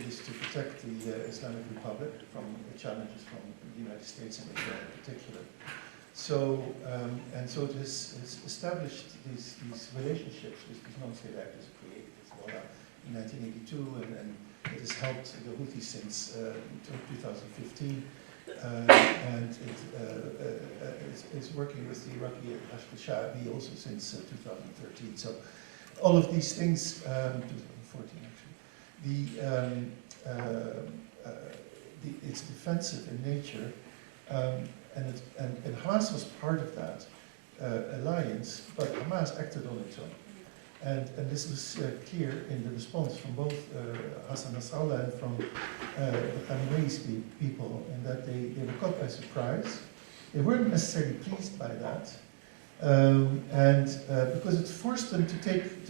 It is to protect the Islamic Republic from the challenges from the United States and Israel in particular. So it has established these relationships with these non-state actors, created Hezbollah in 1982, and it has helped the Houthis since 2015, and it's working with the Iraqi Hashd al-Sha'bi also since 2013. So all of these things, 2014 actually, it's defensive in nature, and Hamas was part of that alliance, but Hamas acted on its own. And this was clear in the response from both Hassan Nasrallah and from the Khamenei's people, in that they were caught by surprise. They weren't necessarily pleased by that, because it forced them to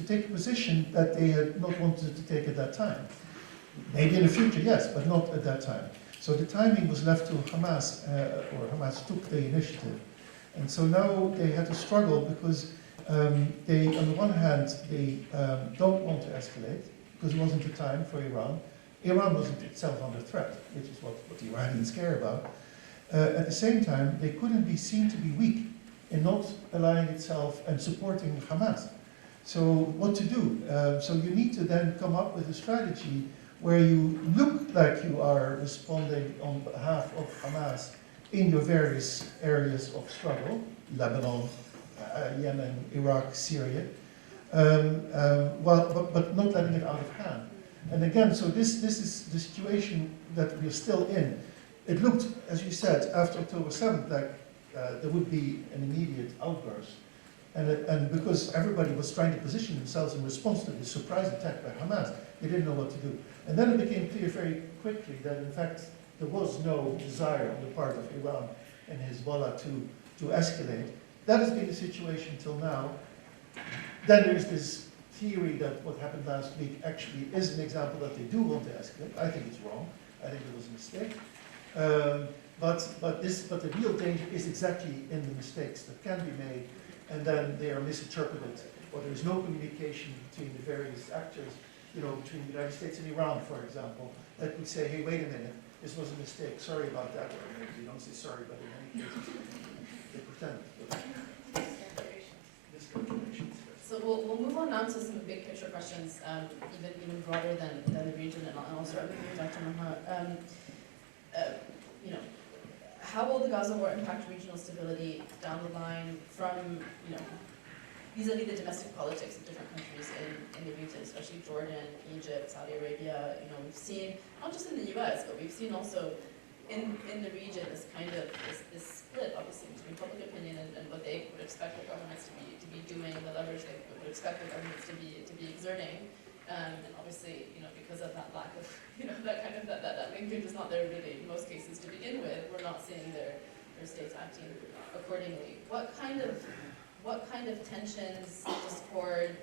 take a position that they had not wanted to take at that time. Maybe in the future, yes, but not at that time. So the timing was left to Hamas, or Hamas took the initiative. And so now they had to struggle because they, on the one hand, they don't want to escalate because it wasn't the time for Iran. Iran wasn't itself under threat, which is what the Iranians care about. At the same time, they couldn't be seen to be weak in not allying itself and supporting Hamas. So what to do? So you need to then come up with a strategy where you look like you are responding on behalf of Hamas in your various areas of struggle, Lebanon, Yemen, Iraq, Syria, but not letting it out of hand. And again, so this is the situation that we're still in. It looked, as you said, after October 7th, like there would be an immediate outburst. And because everybody was trying to position themselves in response to this surprise attack by Hamas, they didn't know what to do. And then it became clear very quickly that, in fact, there was no desire on the part of Iran and Hezbollah to escalate. That has been the situation till now. Then there's this theory that what happened last week actually is an example that they do want to escalate. I think it's wrong. I think it was a mistake. But the real danger is exactly in the mistakes that can be made, and then they are misinterpreted, or there is no communication between the various actors, between the United States and Iran, for example, that would say, hey, wait a minute, this was a mistake, sorry about that. Or maybe they don't say sorry, but in many cases, they pretend. So we'll move on now to some big picture questions, even broader than the region, and I'll start with you, Dr. Maha. How will the Gaza war impact regional stability down the line from, vis-a-vis the domestic politics of different countries in the region, especially Jordan, Egypt, Saudi Arabia? We've seen, not just in the US, but we've seen also in the region this kind of, this split, obviously, between public opinion and what they would expect the governments to be doing, and the leverage they would expect the governments to be exerting. And obviously, because of that lack of, that linkage is not there really in most cases to begin with, we're not seeing their states acting accordingly. What kind of tensions, discord,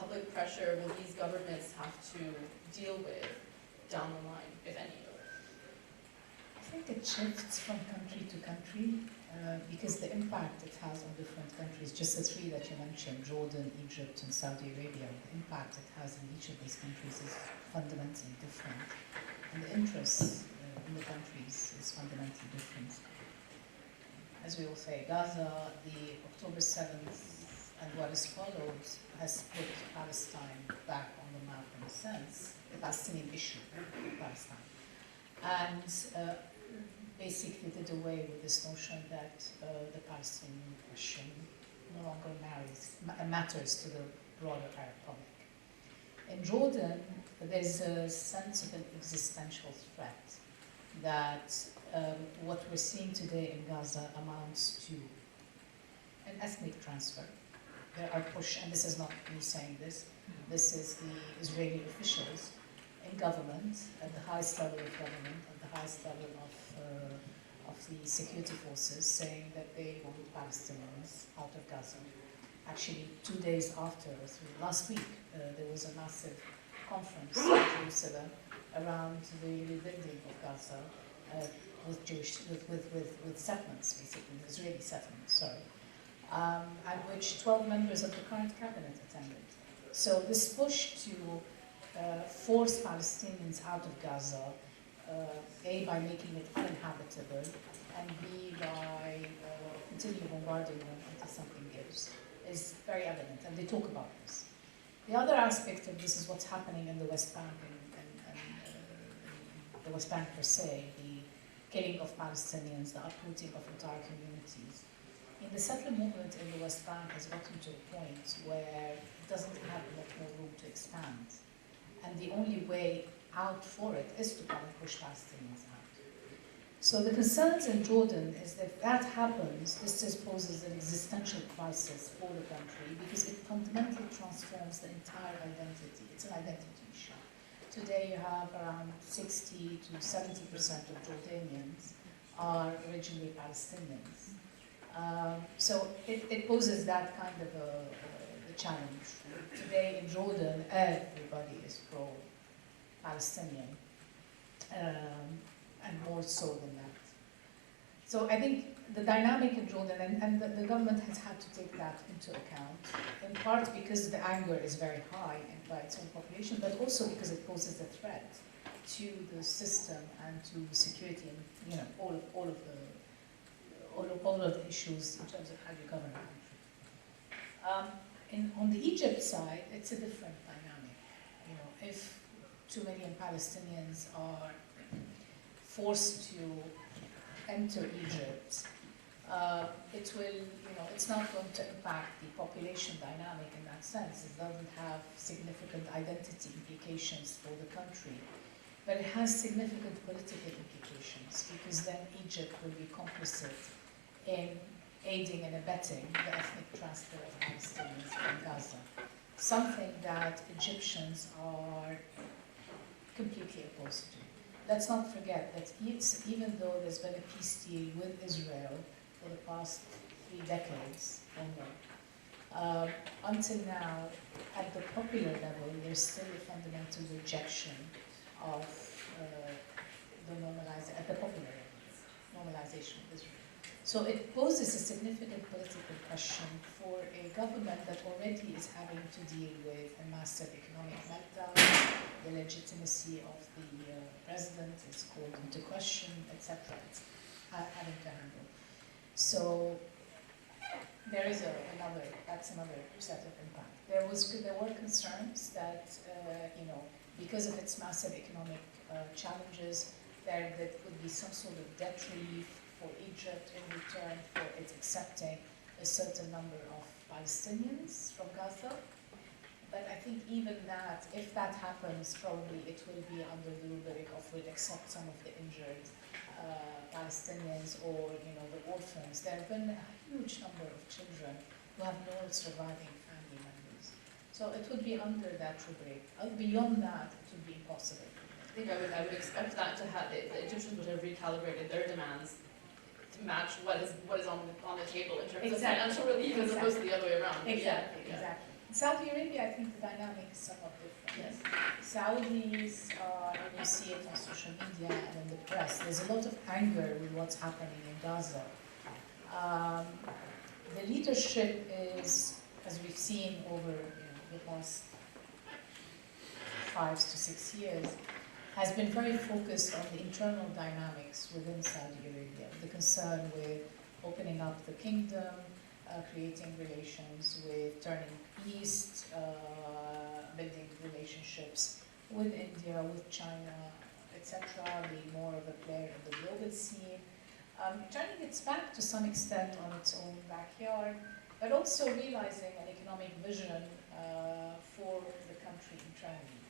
public pressure will these governments have to deal with down the line, if any? I think it shifts from country to country because the impact it has on different countries, just the three that you mentioned, Jordan, Egypt, and Saudi Arabia, the impact it has in each of these countries is fundamentally different. And the interests in the countries is fundamentally different. As we all say, Gaza, the October 7th, and what has followed has put Palestine back on the map in a sense, the Palestinian issue, Palestine. and basically did away with this notion that the Palestinian question no longer matters to the broader Arab public. In Jordan, there's a sense of an existential threat that what we're seeing today in Gaza amounts to an ethnic transfer. There are and this is not me saying this, this is the Israeli officials in government, at the highest level of government, at the highest level of the security forces, saying that they want Palestinians out of Gaza. Actually, 2 days after, last week, there was a massive conference in Jerusalem around the rebuilding of Gaza with settlements, basically, Israeli settlements, sorry, at which 12 members of the current cabinet attended. So this push to force Palestinians out of Gaza, A, by making it uninhabitable, and B, by continuing bombarding them until something gives, is very evident, and they talk about this. The other aspect of this is what's happening in the West Bank and the West Bank per se, the killing of Palestinians, the uprooting of entire communities. In the settler movement in the West Bank has gotten to a point where it doesn't have a lot more room to expand. And the only way out for it is to come and push Palestinians out. So the concerns in Jordan is that if that happens, this poses an existential crisis for the country because it fundamentally transforms the entire identity. It's an identity issue. Today you have around 60 to 70% of Jordanians are originally Palestinians. So it poses that kind of a challenge. Today in Jordan, everybody is pro-Palestinian, and more so than that. So I think the dynamic in Jordan, and the government has had to take that into account, in part because the anger is very high by its own population, but also because it poses a threat to the system and to security and all of the issues in terms of how you govern a country. On the Egypt side, it's a different dynamic. If 2 million Palestinians are forced to enter Egypt, it will, it's not going to impact the population dynamic in that sense. It doesn't have significant identity implications for the country, but it has significant political implications because then Egypt will be complicit in aiding and abetting the ethnic transfer of Palestinians from Gaza, something that Egyptians are completely opposed to. Let's not forget that even though there's been a peace deal with Israel for the past 3 decades or more, until now, at the popular level, there's still a fundamental rejection of at the popular level, normalization of Israel. So it poses a significant political question for a government that already is having to deal with a massive economic meltdown. The legitimacy of the president is called into question, etc. It's having to handle. So there is that's another set of impact. There were concerns that because of its massive economic challenges, there could be some sort of debt relief for Egypt in return for its accepting a certain number of Palestinians from Gaza. But I think even that, if that happens, probably it will be under the rubric of we'll accept some of the injured Palestinians or the orphans. There have been a huge number of children who have no surviving family members. So it would be under that rubric. Beyond that, it would be impossible. I think I would expect that to have the Egyptians would have recalibrated their demands to match what is on the table in terms of financial relief as opposed to the other way around. Exactly. In Saudi Arabia, I think the dynamic is somewhat different. Yes. Saudis and you see it on social media and in the press, there's a lot of anger with what's happening in Gaza. The leadership is, as we've seen over the last 5 to 6 years, has been very focused on the internal dynamics within Saudi Arabia, the concern with opening up the kingdom, creating relations with turning east, building relationships with India, with China, etc., being more of a player in the global scene, turning its back to some extent on its own backyard, but also realizing an economic vision for the country internally.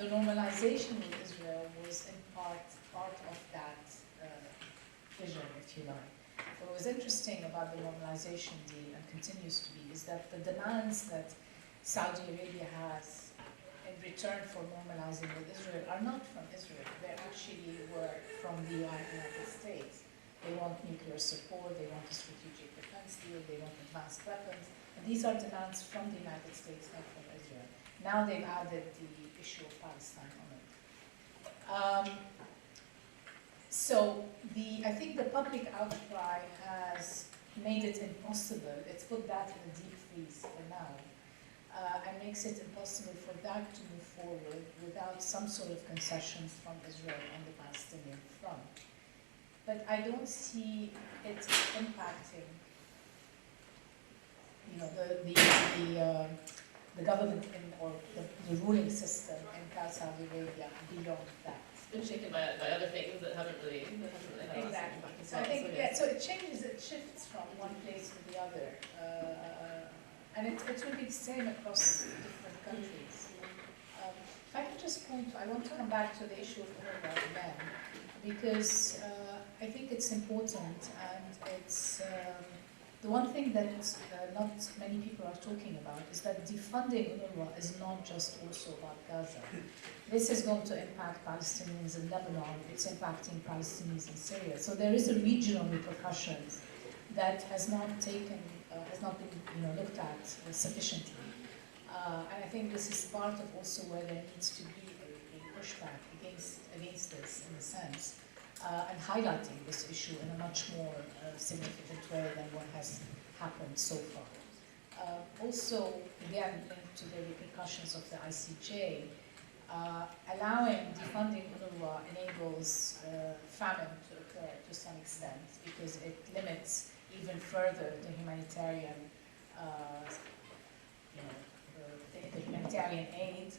The normalization with Israel was in part of that vision, if you like. What was interesting about the normalization deal, and continues to be, is that the demands that Saudi Arabia has in return for normalizing with Israel are not from Israel. They actually were from the United States. They want nuclear support, they want a strategic defense deal, they want advanced weapons. And these are demands from the United States, not from Israel. Now they've added the issue of Palestine on it. I think the public outcry has made it impossible. It's put that in a deep freeze for now, and makes it impossible for that to move forward without some sort of concessions from Israel on the Palestinian front. But I don't see it impacting, the government or the ruling system in Saudi Arabia beyond that. It's been shaken by other things that haven't really had Exactly. impact as So I well. think, So, yeah, so it shifts from one place to the other. And it will be the same across different countries. If I can just I want to come back to the issue of UNRWA again, because I think it's important, and it's the one thing that not many people are talking about is that defunding UNRWA is not just also about Gaza. This is going to impact Palestinians in Lebanon, it's impacting Palestinians in Syria. So there is a regional repercussions that has not been looked at sufficiently. And I think this is part of also where there needs to be a pushback against this, in a sense, and highlighting this issue in a much more significant way than what has happened so far. Also, again, linked to the repercussions of the ICJ, allowing defunding UNRWA enables famine to occur to some extent, because it limits even further the humanitarian the humanitarian aid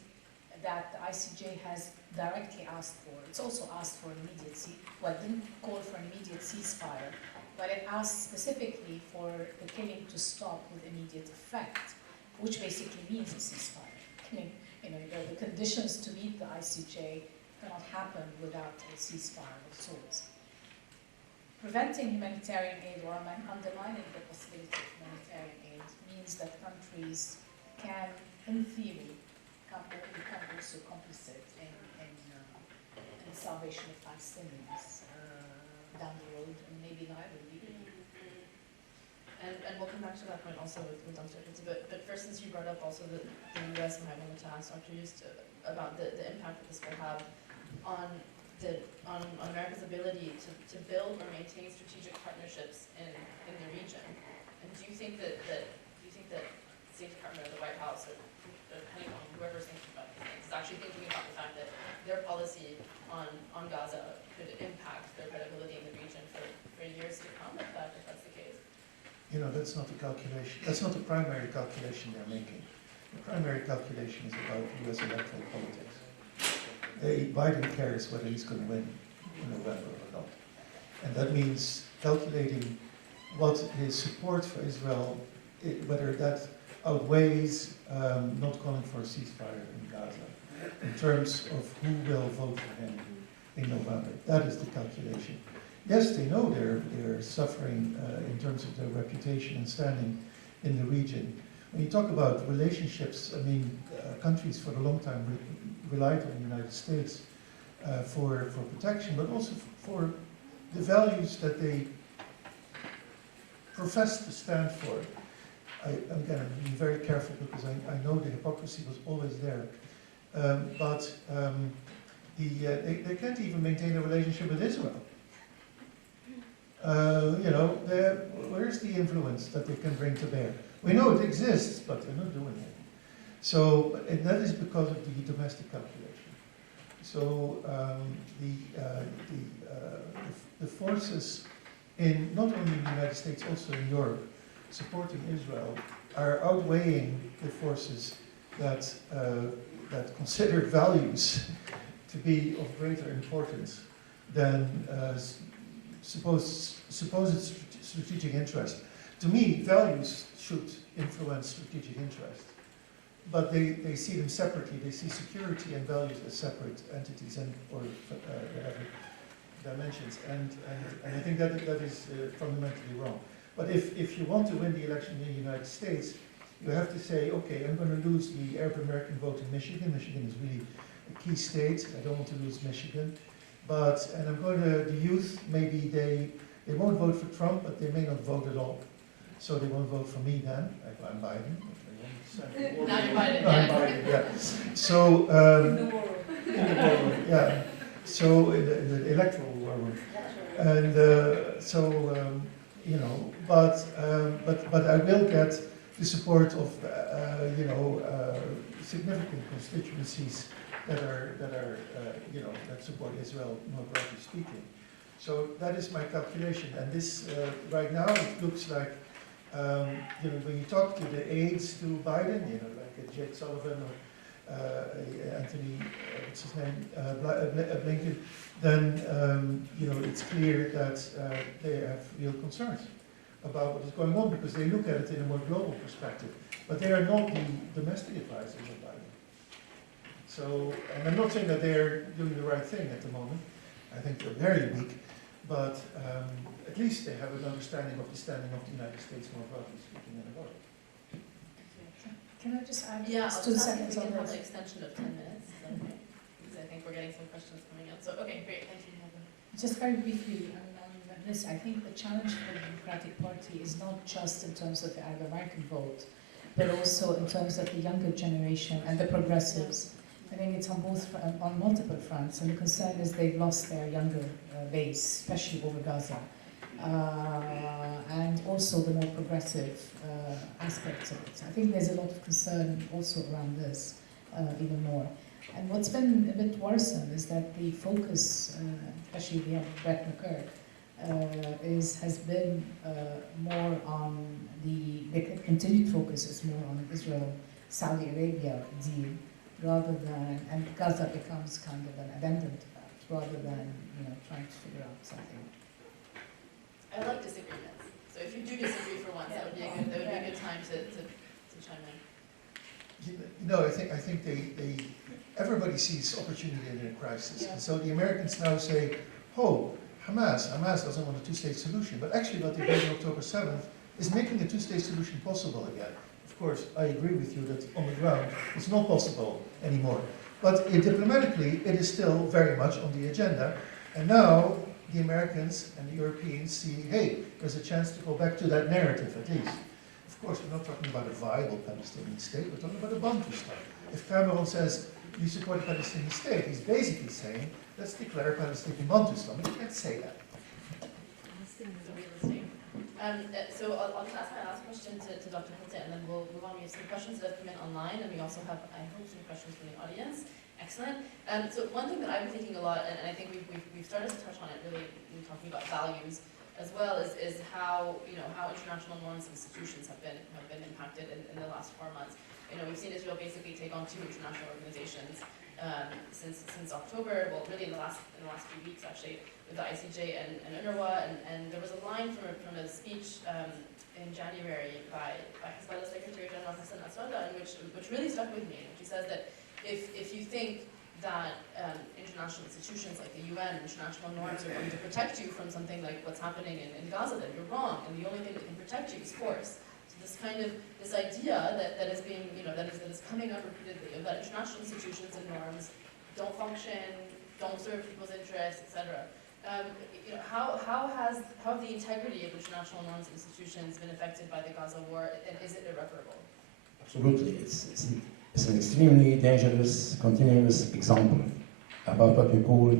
that the ICJ has directly asked for. It's also asked for immediate it didn't call for an immediate ceasefire, but it asked specifically for the killing to stop with immediate effect, which basically means a ceasefire. The conditions to meet the ICJ cannot happen without a ceasefire of sorts. Preventing humanitarian aid or undermining the possibility of humanitarian aid means that countries can, in theory, become also complicit in the salvation of Palestinians down the road, and maybe neither legally. And we'll come back to that point also with uncertainty. But first, since you brought up also the U.S., and I wanted to ask Dr. Just about the impact that this will have on America's ability to build or maintain strategic partnerships in the region. And do you think that State Department or the White House or the Pentagon, whoever's thinking about these things, is actually thinking about the fact that their policy on Gaza could impact their credibility in the region for years to come, if that's the case? That's not the calculation. That's not the primary calculation they're making. The primary calculation is about U.S. electoral politics. Biden cares whether he's going to win in November or not. And that means calculating what his support for Israel, whether that outweighs not calling for a ceasefire in Gaza, in terms of who will vote for him in November. That is the calculation. Yes, they know they're suffering in terms of their reputation and standing in the region. When you talk about relationships, countries for a long time relied on the United States for protection, but also for the values that they profess to stand for. I'm going to be very careful because I know the hypocrisy was always there. But they can't even maintain a relationship with Israel. Where's the influence that they can bring to bear? We know it exists, but they're not doing it. So, and that is because of the domestic calculation. So the forces in not only in the United States, also in Europe, supporting Israel, are outweighing the forces that consider values to be of greater importance than supposed strategic interest. To me, values should influence strategic interest, but they see them separately. They see security and values as separate entities and or whatever dimensions, and I think that is fundamentally wrong. But if you want to win the election in the United States, you have to say, okay, I'm going to lose the Arab American vote in Michigan. Michigan is really a key state. I don't want to lose Michigan. And I'm going to, the youth, maybe they won't vote for Trump, but they may not vote at all. So they won't vote for me then, if I'm Biden. Now you're Biden, No, I'm yeah. Biden, yeah. So, In the war. in the war room, yeah. So in the electoral war room. And you know, but I will get the support of significant constituencies that support Israel more broadly speaking. So that is my calculation, and this right now it looks like when you talk to the aides to Biden, like Jake Sullivan or Anthony, what's his name, Blinken, then it's clear that they have real concerns about what is going on because they look at it in a more global perspective. But they are not the domestic advisors of Biden. So, and I'm not saying that they're doing the right thing at the moment. I think they're very weak, but at least they have an understanding of the standing of the United States more broadly speaking in the world. Can I just add Yeah, just I'll 2 just ask if seconds we on can have an this? extension of 10 minutes, is that okay? Because I think we're getting some questions coming in. So, okay, great, thank you, Heather. Just very briefly on this, I think the challenge for the Democratic Party is not just in terms of the Arab American vote, but also in terms of the younger generation and the progressives. I think it's on multiple fronts, and the concern is they've lost their younger base, especially over Gaza, and also the more progressive aspects of it. So I think there's a lot of concern also around this, even more. And what's been a bit worrisome is that the focus, especially we have Brett McCurk, has been more on the continued focus is more on Israel-Saudi Arabia deal, rather than, and Gaza becomes kind of an addendum to that, rather than trying to figure out something. I like disagreements. So if you do disagree for once, that would be a good time to chime in. I think everybody sees opportunity in a crisis. And so the Americans now say, oh, Hamas doesn't want a two-state solution. But actually what they did on October 7th is making a two-state solution possible again. Of course, I agree with you that on the ground it's not possible anymore. But diplomatically, it is still very much on the agenda. And now the Americans and the Europeans see, hey, there's a chance to go back to that narrative at least. Of course, we're not talking about a viable Palestinian state, we're talking about a Bantu state. If Cameron says, you support a Palestinian state, he's basically saying, let's declare Palestinian Bantustan, but you can't say that. So I'll just ask my last question to Dr. Holte, and then we'll move on. We have some questions that have come in online, and we also have, I hope, some questions from the audience. Excellent. So one thing that I've been thinking a lot, and I think we've started to touch on it really when talking about values as well, is how how international norms and institutions have been impacted in the last 4 months. We've seen Israel basically take on 2 international organizations since October. Well, really in the last few weeks actually, with the ICJ and UNRWA. And there was a line from a speech in January by Hezbollah Secretary General Hassan Nasrallah, which really stuck with me. She says that if you think that international institutions like the UN, international norms are going to protect you from something like what's happening in Gaza, then you're wrong. And the only thing that can protect you is force. So this idea that is being, that is coming up repeatedly, of that international institutions and norms don't function, don't serve people's interests, etc. How have the integrity of international norms and institutions been affected by the Gaza war, and is it irreparable? Absolutely. It's an extremely dangerous, continuous example about what we call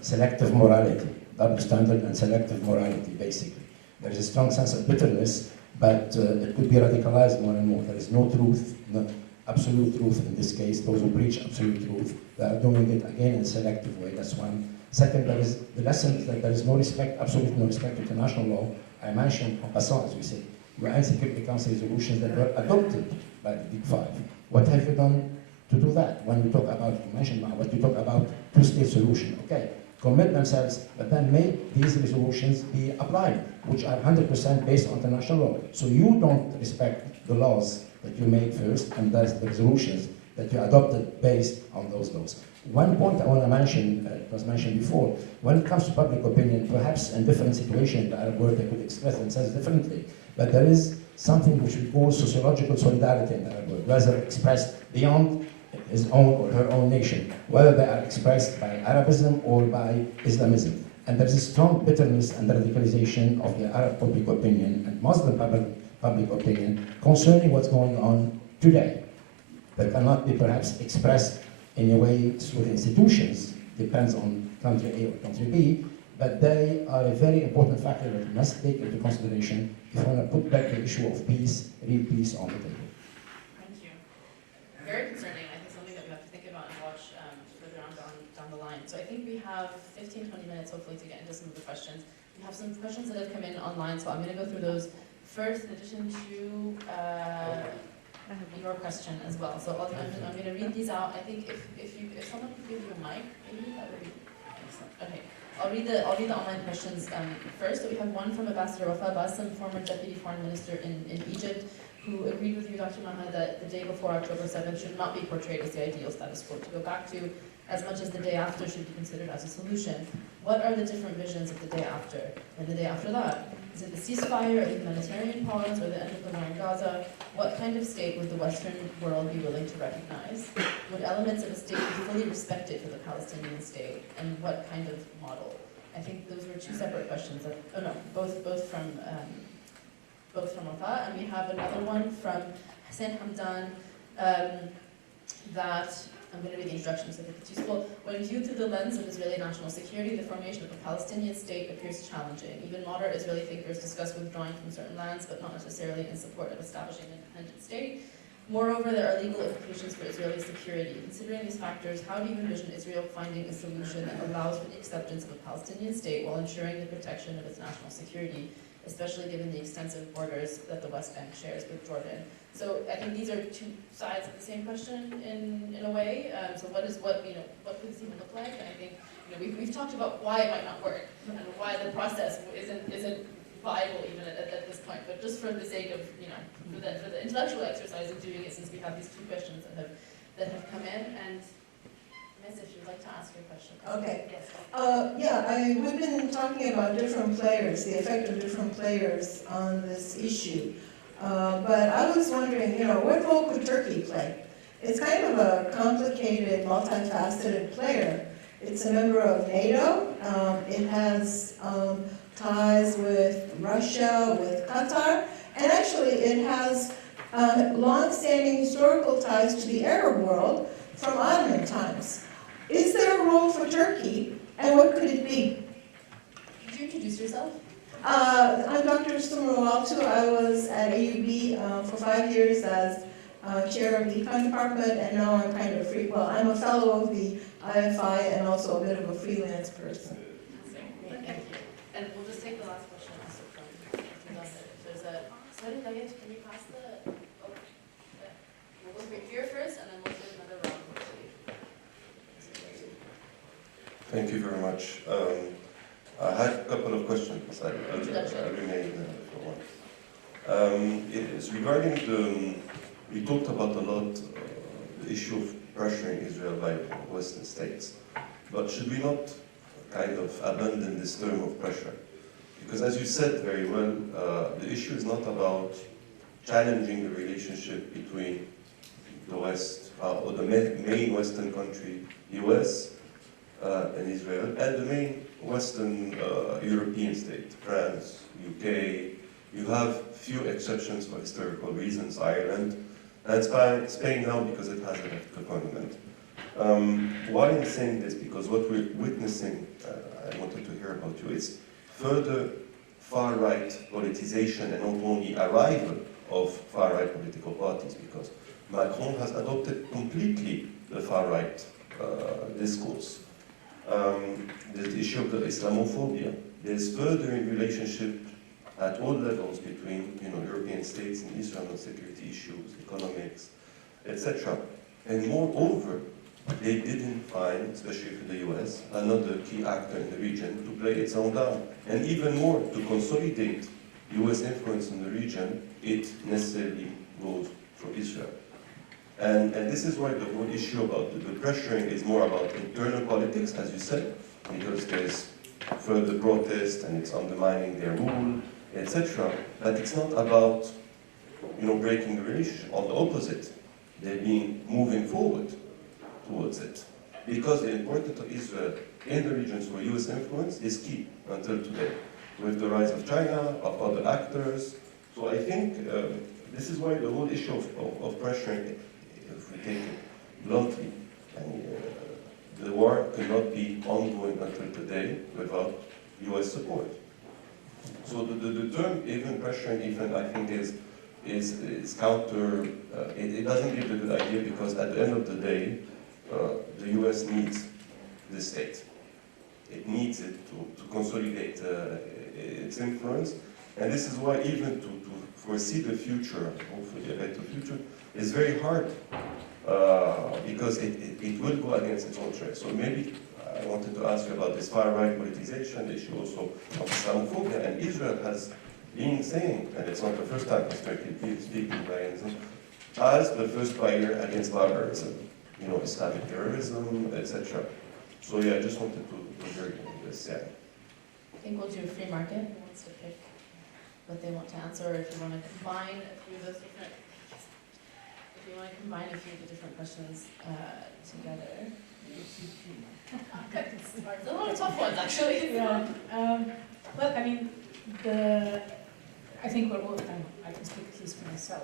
selective morality, double standard and selective morality, basically. There is a strong sense of bitterness, but it could be radicalized more and more. There is no truth, no absolute truth in this case. Those who preach absolute truth, they are doing it again in a selective way. That's one. Second, there is the lesson that there is no respect, absolute no respect to international law. I mentioned en passant, as we say, UN Security Council resolutions that were adopted by the Big Five. What have you done to do that. When we talk about, you mentioned what we talk about two-state solution, okay, commit themselves, but then make these resolutions be applied, which are 100% based on international law. So you don't respect the laws that you made first, and that's the resolutions that you adopted based on those laws. One point I want to mention, it was mentioned before, when it comes to public opinion, perhaps in different situations, the Arab world they could express themselves differently, but there is something which we call sociological solidarity in the Arab world, whether expressed beyond his own or her own nation, whether they are expressed by Arabism or by Islamism. And there's a strong bitterness and radicalization of the Arab public opinion and Muslim public opinion concerning what's going on today. That cannot be perhaps expressed in a way through the institutions, depends on country A or country B, but they are a very important factor that we must take into consideration if we want to put back the issue of peace, real peace on the table. Thank you. Very concerning. I think something that we have to think about and watch further on down the line. So I think we have 15, 20 minutes hopefully to get into some of the questions. We have some questions that have come in online, so I'm going to go through those first in addition to your question as well. So I'm going to read these out. I think if someone could give you a mic, maybe that would be excellent. Okay. I'll read the online questions first. So we have one from Ambassador Wafa Bassem, former Deputy Foreign Minister in Egypt, who agreed with you, Dr. Maha, that the day before October 7th should not be portrayed as the ideal status quo to go back to, as much as the day after should be considered as a solution. What are the different visions of the day after and the day after that? Is it the ceasefire, or the humanitarian pause, or the end of the war in Gaza? What kind of state would the Western world be willing to recognize? Would elements of a state be fully respected for the Palestinian state? And what kind of model? I think those were two separate questions. Both from Wafa, and we have another one from Hussein Hamdan that I'm going to read the instructions so I think it's useful. When viewed through the lens of Israeli national security, the formation of a Palestinian state appears challenging. Even moderate Israeli thinkers discuss withdrawing from certain lands, but not necessarily in support of establishing an independent state. Moreover, there are legal implications for Israeli security. Considering these factors, how do you envision Israel finding a solution that allows for the acceptance of a Palestinian state while ensuring the protection of its national security, especially given the extensive borders that the West Bank shares with Jordan? So I think these are two sides of the same question in a way. So what could this even look like? And I think we've talked about why it might not work and why the process isn't viable even at this point. But just for the sake of for the intellectual exercise of doing it, since we have these two questions that have come in, and Miss, if you'd like to ask your question. Okay. Yes. We've been talking about different players, the effect of different players on this issue. But I was wondering, what role could Turkey play? It's kind of a complicated, multifaceted player. It's a member of NATO. It has ties with Russia, with Qatar, and actually it has long-standing historical ties to the Arab world from Ottoman times. Is there a role for Turkey, and what could it be? Could you introduce yourself? I'm Dr. Sumru Waltu. I was at AUB for 5 years as chair of the econ department, and now I'm kind of free. Well, I'm a fellow of the IFI and also a bit of a freelance person. Thank you. And we'll just take the last question also from there's a sorry, Dayet, can you pass the we'll go here first and then we'll take another round. Thank you very much. I had a couple of questions. I remain for one. It is regarding we talked about a lot the issue of pressuring Israel by Western states, but should we not kind of abandon this term of pressure? Because as you said very well, the issue is not about challenging the relationship between the West or the main Western country, US and Israel, and the main Western European state, France, UK. You have few exceptions for historical reasons, Ireland, and Spain now because it has a left government. Why I'm saying this? Because what we're witnessing, I wanted to hear about you, is further far-right politicization and not only arrival of far-right political parties, because Macron has adopted completely the far-right discourse. The issue of the Islamophobia. There's further in relationship at all levels between European states and Israel on security issues, economics, etc. And moreover, they didn't find, especially for the US, another key actor in the region to play its own down. And even more, to consolidate US influence in the region, it necessarily goes for Israel. And this is why the whole issue about the pressuring is more about internal politics, as you said, because there's further protest and it's undermining their rule, etc. But it's not about, breaking the relationship. On the opposite, they're moving forward towards it. Because the importance of Israel in the regions where US influence is key until today, with the rise of China, of other actors. So I think this is why the whole issue of pressuring, if we take it bluntly, and the war cannot be ongoing until today without US support. So the term even pressuring, even I think is counter, it doesn't give a good idea because at the end of the day, the US needs the state. It needs it to consolidate its influence. And this is why even to foresee the future, hopefully a better future, is very hard because it will go against its own trend. So maybe I wanted to ask you about this far-right politicization, the issue also of Islamophobia, and Israel has been saying, and it's not the first time historically speaking Zionism, as the first fighter against barbarism, Islamic terrorism, etc. So yeah, I just wanted to hear this, yeah. I think we'll do a free market. Who wants to pick what they want to answer, or if you want to combine a few of those different, questions together. There's a lot of tough ones, actually. Yeah. Well, I mean, I think we're all, I can speak at least for myself,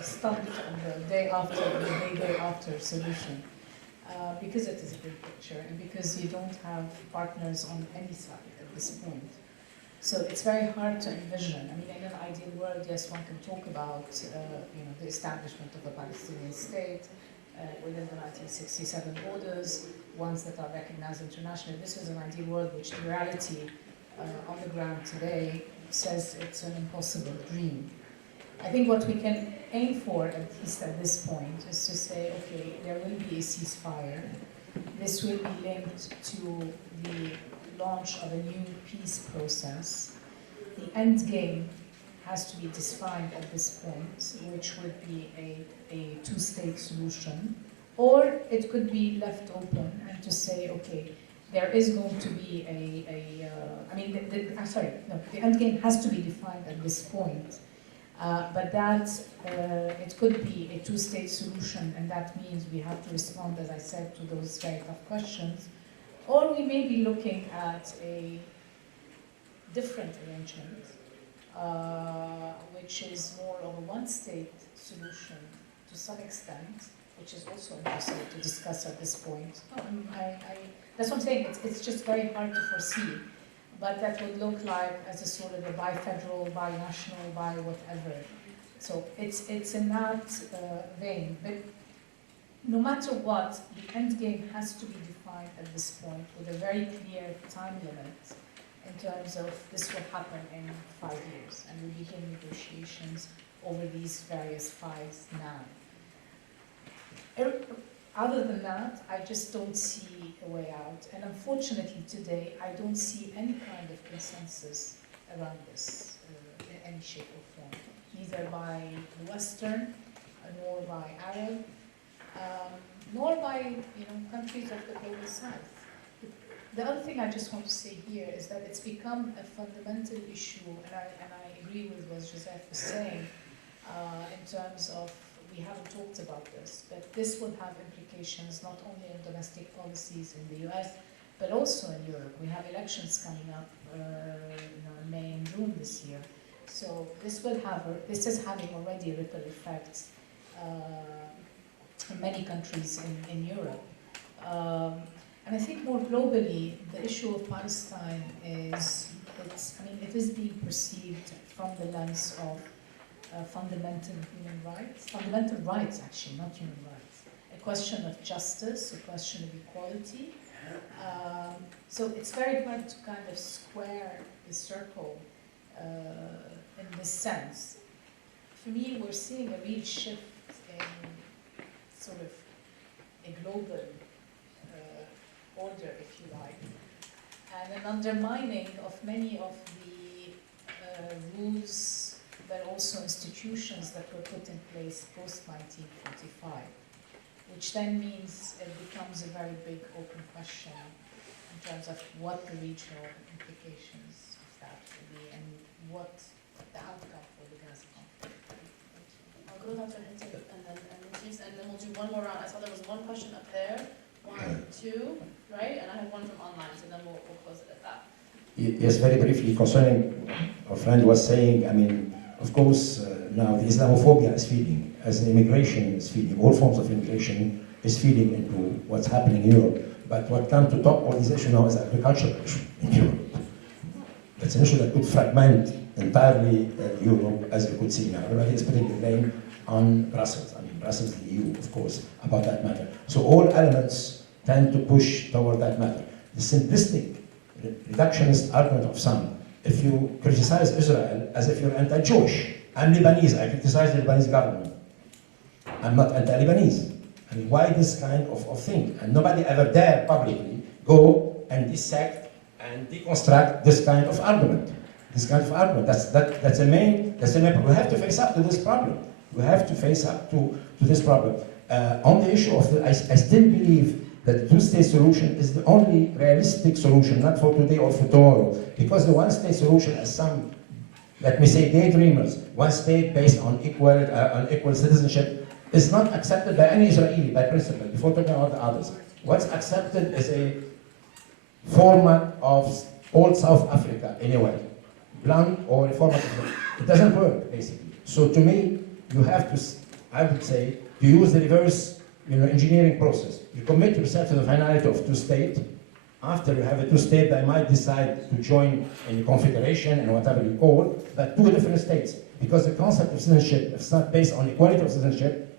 stumped on the day after solution. Because it is a big picture and because you don't have partners on any side at this point. So it's very hard to envision. I mean, in an ideal world, yes, one can talk about the establishment of a Palestinian state within the 1967 borders, ones that are recognized internationally. This is an ideal world which the reality on the ground today says it's an impossible dream. I think what we can aim for, at least at this point, is to say, okay, there will be a ceasefire. This will be linked to the launch of a new peace process. The end game has to be defined at this point, which would be a two-state solution, or it could be left open and to say, okay, there is going to be the end game has to be defined at this point. But that it could be a two-state solution, and that means we have to respond, as I said, to those very tough questions. Or we may be looking at a different arrangement, which is more of a one-state solution to some extent, which is also impossible to discuss at this point. That's what I'm saying, it's just very hard to foresee. But that would look like as a sort of a bi-federal, bi-national, bi-whatever. So it's in that vein. But no matter what, the end game has to be defined at this point with a very clear time limit in terms of this will happen in 5 years. And we begin negotiations over these various files now. Other than that, I just don't see a way out. And unfortunately today, I don't see any kind of consensus around this in any shape or form, neither by the Western, nor by Arab, nor by countries of the global South. The other thing I just want to say here is that it's become a fundamental issue, and I agree with what Joseph was saying in terms of we haven't talked about this, but this will have implications not only in domestic policies in the US, but also in Europe. We have elections coming up in May and June this year. So this is having already ripple effects in many countries in Europe. And I think more globally, the issue of Palestine is, it is being perceived from the lens of fundamental rights actually, not human rights. A question of justice, a question of equality. So it's very hard to kind of square the circle in this sense. For me, we're seeing a real shift in sort of a global order, if you like, and an undermining of many of the rules, but also institutions that were put in place post-1945, which then means it becomes a very big open question in terms of what the regional implications of that will be and what the outcome for the Gaza conflict will be. I'll go to Dr. Hinton and then we'll do one more round. I saw there was one question up there, one, two, right? And I have one from online, so then we'll close it at that. Yes, very briefly concerning our friend was saying, I mean, of course, now the Islamophobia is feeding, as the immigration is feeding, all forms of immigration is feeding into what's happening in Europe. But what comes to top all these issues now is agricultural issue in Europe. That's an issue that could fragment entirely Europe, as you could see now. Everybody is putting the blame on Brussels. I mean, Brussels, the EU, of course, about that matter. So all elements tend to push toward that matter. The simplistic, reductionist argument of some, if you criticize Israel as if you're anti-Jewish, I'm Lebanese, I criticize the Lebanese government. I'm not anti-Lebanese. I mean, why this kind of thing? And nobody ever dare publicly go and dissect and deconstruct this kind of argument. This kind of argument. That's the main problem. We have to face up to this problem. We have to face up to this problem. On the issue of I still believe that the two-state solution is the only realistic solution, not for today or for tomorrow. Because the one-state solution, as some, let me say, daydreamers, one state based on equal citizenship, is not accepted by any Israeli, by principle, before talking about the others. What's accepted is a format of old South Africa, anyway. Blunt or a format of it doesn't work, basically. So to me, you have to, I would say, to use the reverse engineering process. You commit yourself to the finality of two-state. After you have a two-state, they might decide to join in a confederation and whatever you call, but two different states. Because the concept of citizenship is not based on equality of citizenship,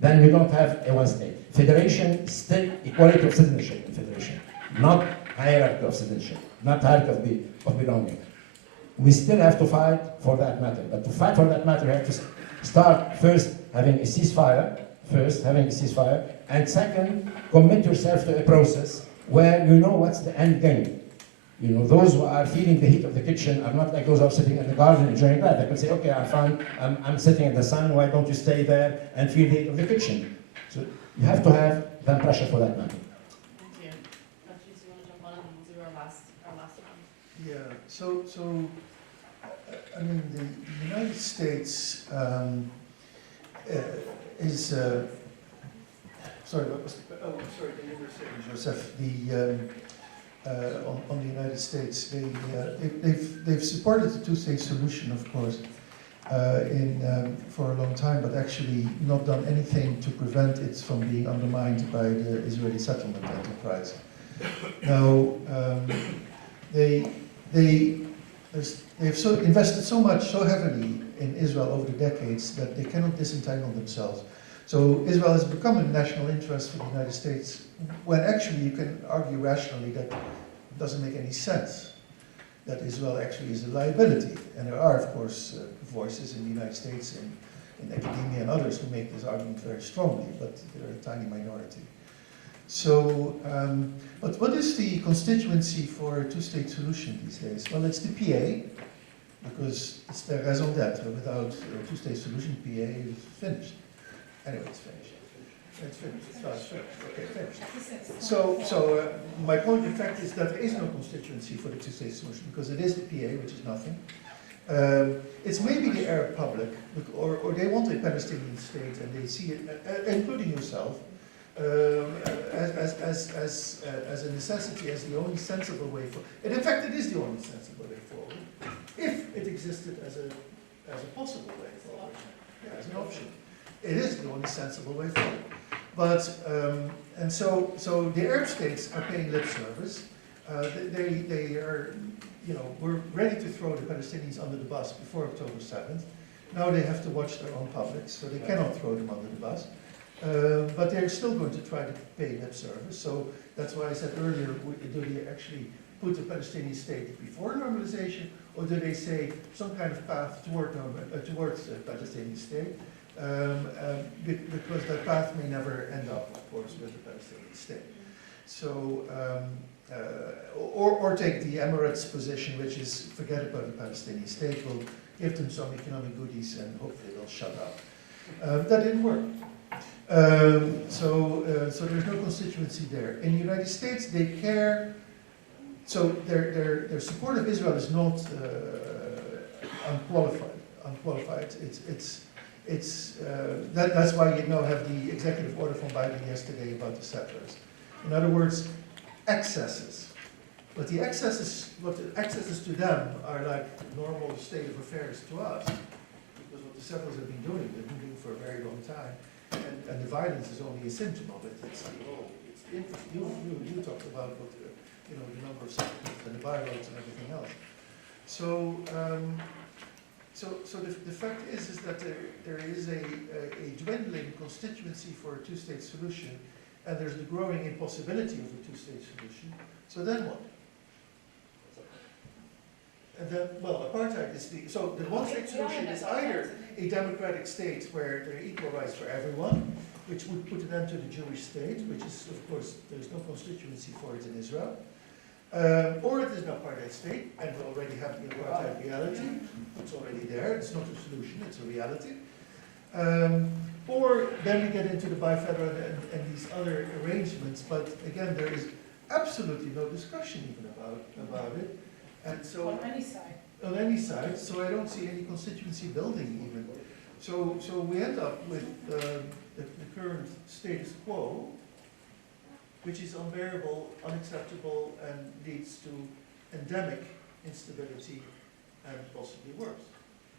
then you don't have a one state. Federation is still equality of citizenship in federation, not hierarchy of citizenship, not hierarchy of belonging. We still have to fight for that matter, but to fight for that matter, you have to start first having a ceasefire, and second, commit yourself to a process where you know what's the end game. You know, those who are feeling the heat of the kitchen are not like those who are sitting in the garden enjoying that. They can say, okay, I'm fine, I'm sitting in the sun, why don't you stay there and feel the heat of the kitchen? So you have to have that pressure for that matter. Thank you. Dr. do you want to jump on and we'll do our last round? Yeah, so I mean, the United States is, sorry, what was the, oh, sorry, the University of Joseph, on the United States, they've supported the two-state solution, of course, for a long time, but actually not done anything to prevent it from being undermined by the Israeli settlement enterprise. Now, they've invested so much, so heavily in Israel over the decades that they cannot disentangle themselves. So Israel has become a national interest for the United States, when actually you can argue rationally that it doesn't make any sense, that Israel actually is a liability. And there are, of course, voices in the United States and in academia and others who make this argument very strongly, but they're a tiny minority. So, but what is the constituency for a two-state solution these days? Well, it's the PA, because it's the raison d'etre. Without a two-state solution, PA is finished. Anyway, it's finished. It's finished. It's finished. Okay, finished. So my point, in fact, is that there is no constituency for the two-state solution, because it is the PA, which is nothing. It's maybe the Arab public, or they want a Palestinian state, and they see it, including yourself, as a necessity, as the only sensible way forward. And in fact, it is the only sensible way forward, if it existed as a possible way forward, as an option. It is the only sensible way forward. But and so the Arab states are paying lip service. They are, we're ready to throw the Palestinians under the bus before October 7th. Now they have to watch their own publics, so they cannot throw them under the bus. But they're still going to try to pay lip service. So that's why I said earlier, do they actually put the Palestinian state before normalization, or do they say some kind of path towards a Palestinian state? because that path may never end up, of course, with the Palestinian state. So, or take the Emirates position, which is forget about the Palestinian state, we'll give them some economic goodies and hopefully they'll shut up. That didn't work. So there's no constituency there. In the United States, they care. So their support of Israel is not unqualified. That's why you now have the executive order from Biden yesterday about the settlers. In other words, excesses. But the excesses to them are like normal state of affairs to us, because what the settlers have been doing, they've been doing for a very long time, and the violence is only a symptom of it. It's you talked about what the number of settlements and the byroads and everything else. So the fact is that there is a dwindling constituency for a two-state solution, and there's the growing impossibility of a two-state solution. So then what? And then, well, apartheid is the one-state solution is either a democratic state where there are equal rights for everyone, which would put an end to the Jewish state, which is, of course, there's no constituency for it in Israel. Or it is an apartheid state, and we already have the apartheid reality. It's already there. It's not a solution, it's a reality. Or then we get into the bifederal and these other arrangements, but again, there is absolutely no discussion even about it. And so On any side. On any side, so I don't see any constituency building even. So we end up with the current status quo, which is unbearable, unacceptable, and leads to endemic instability and possibly worse.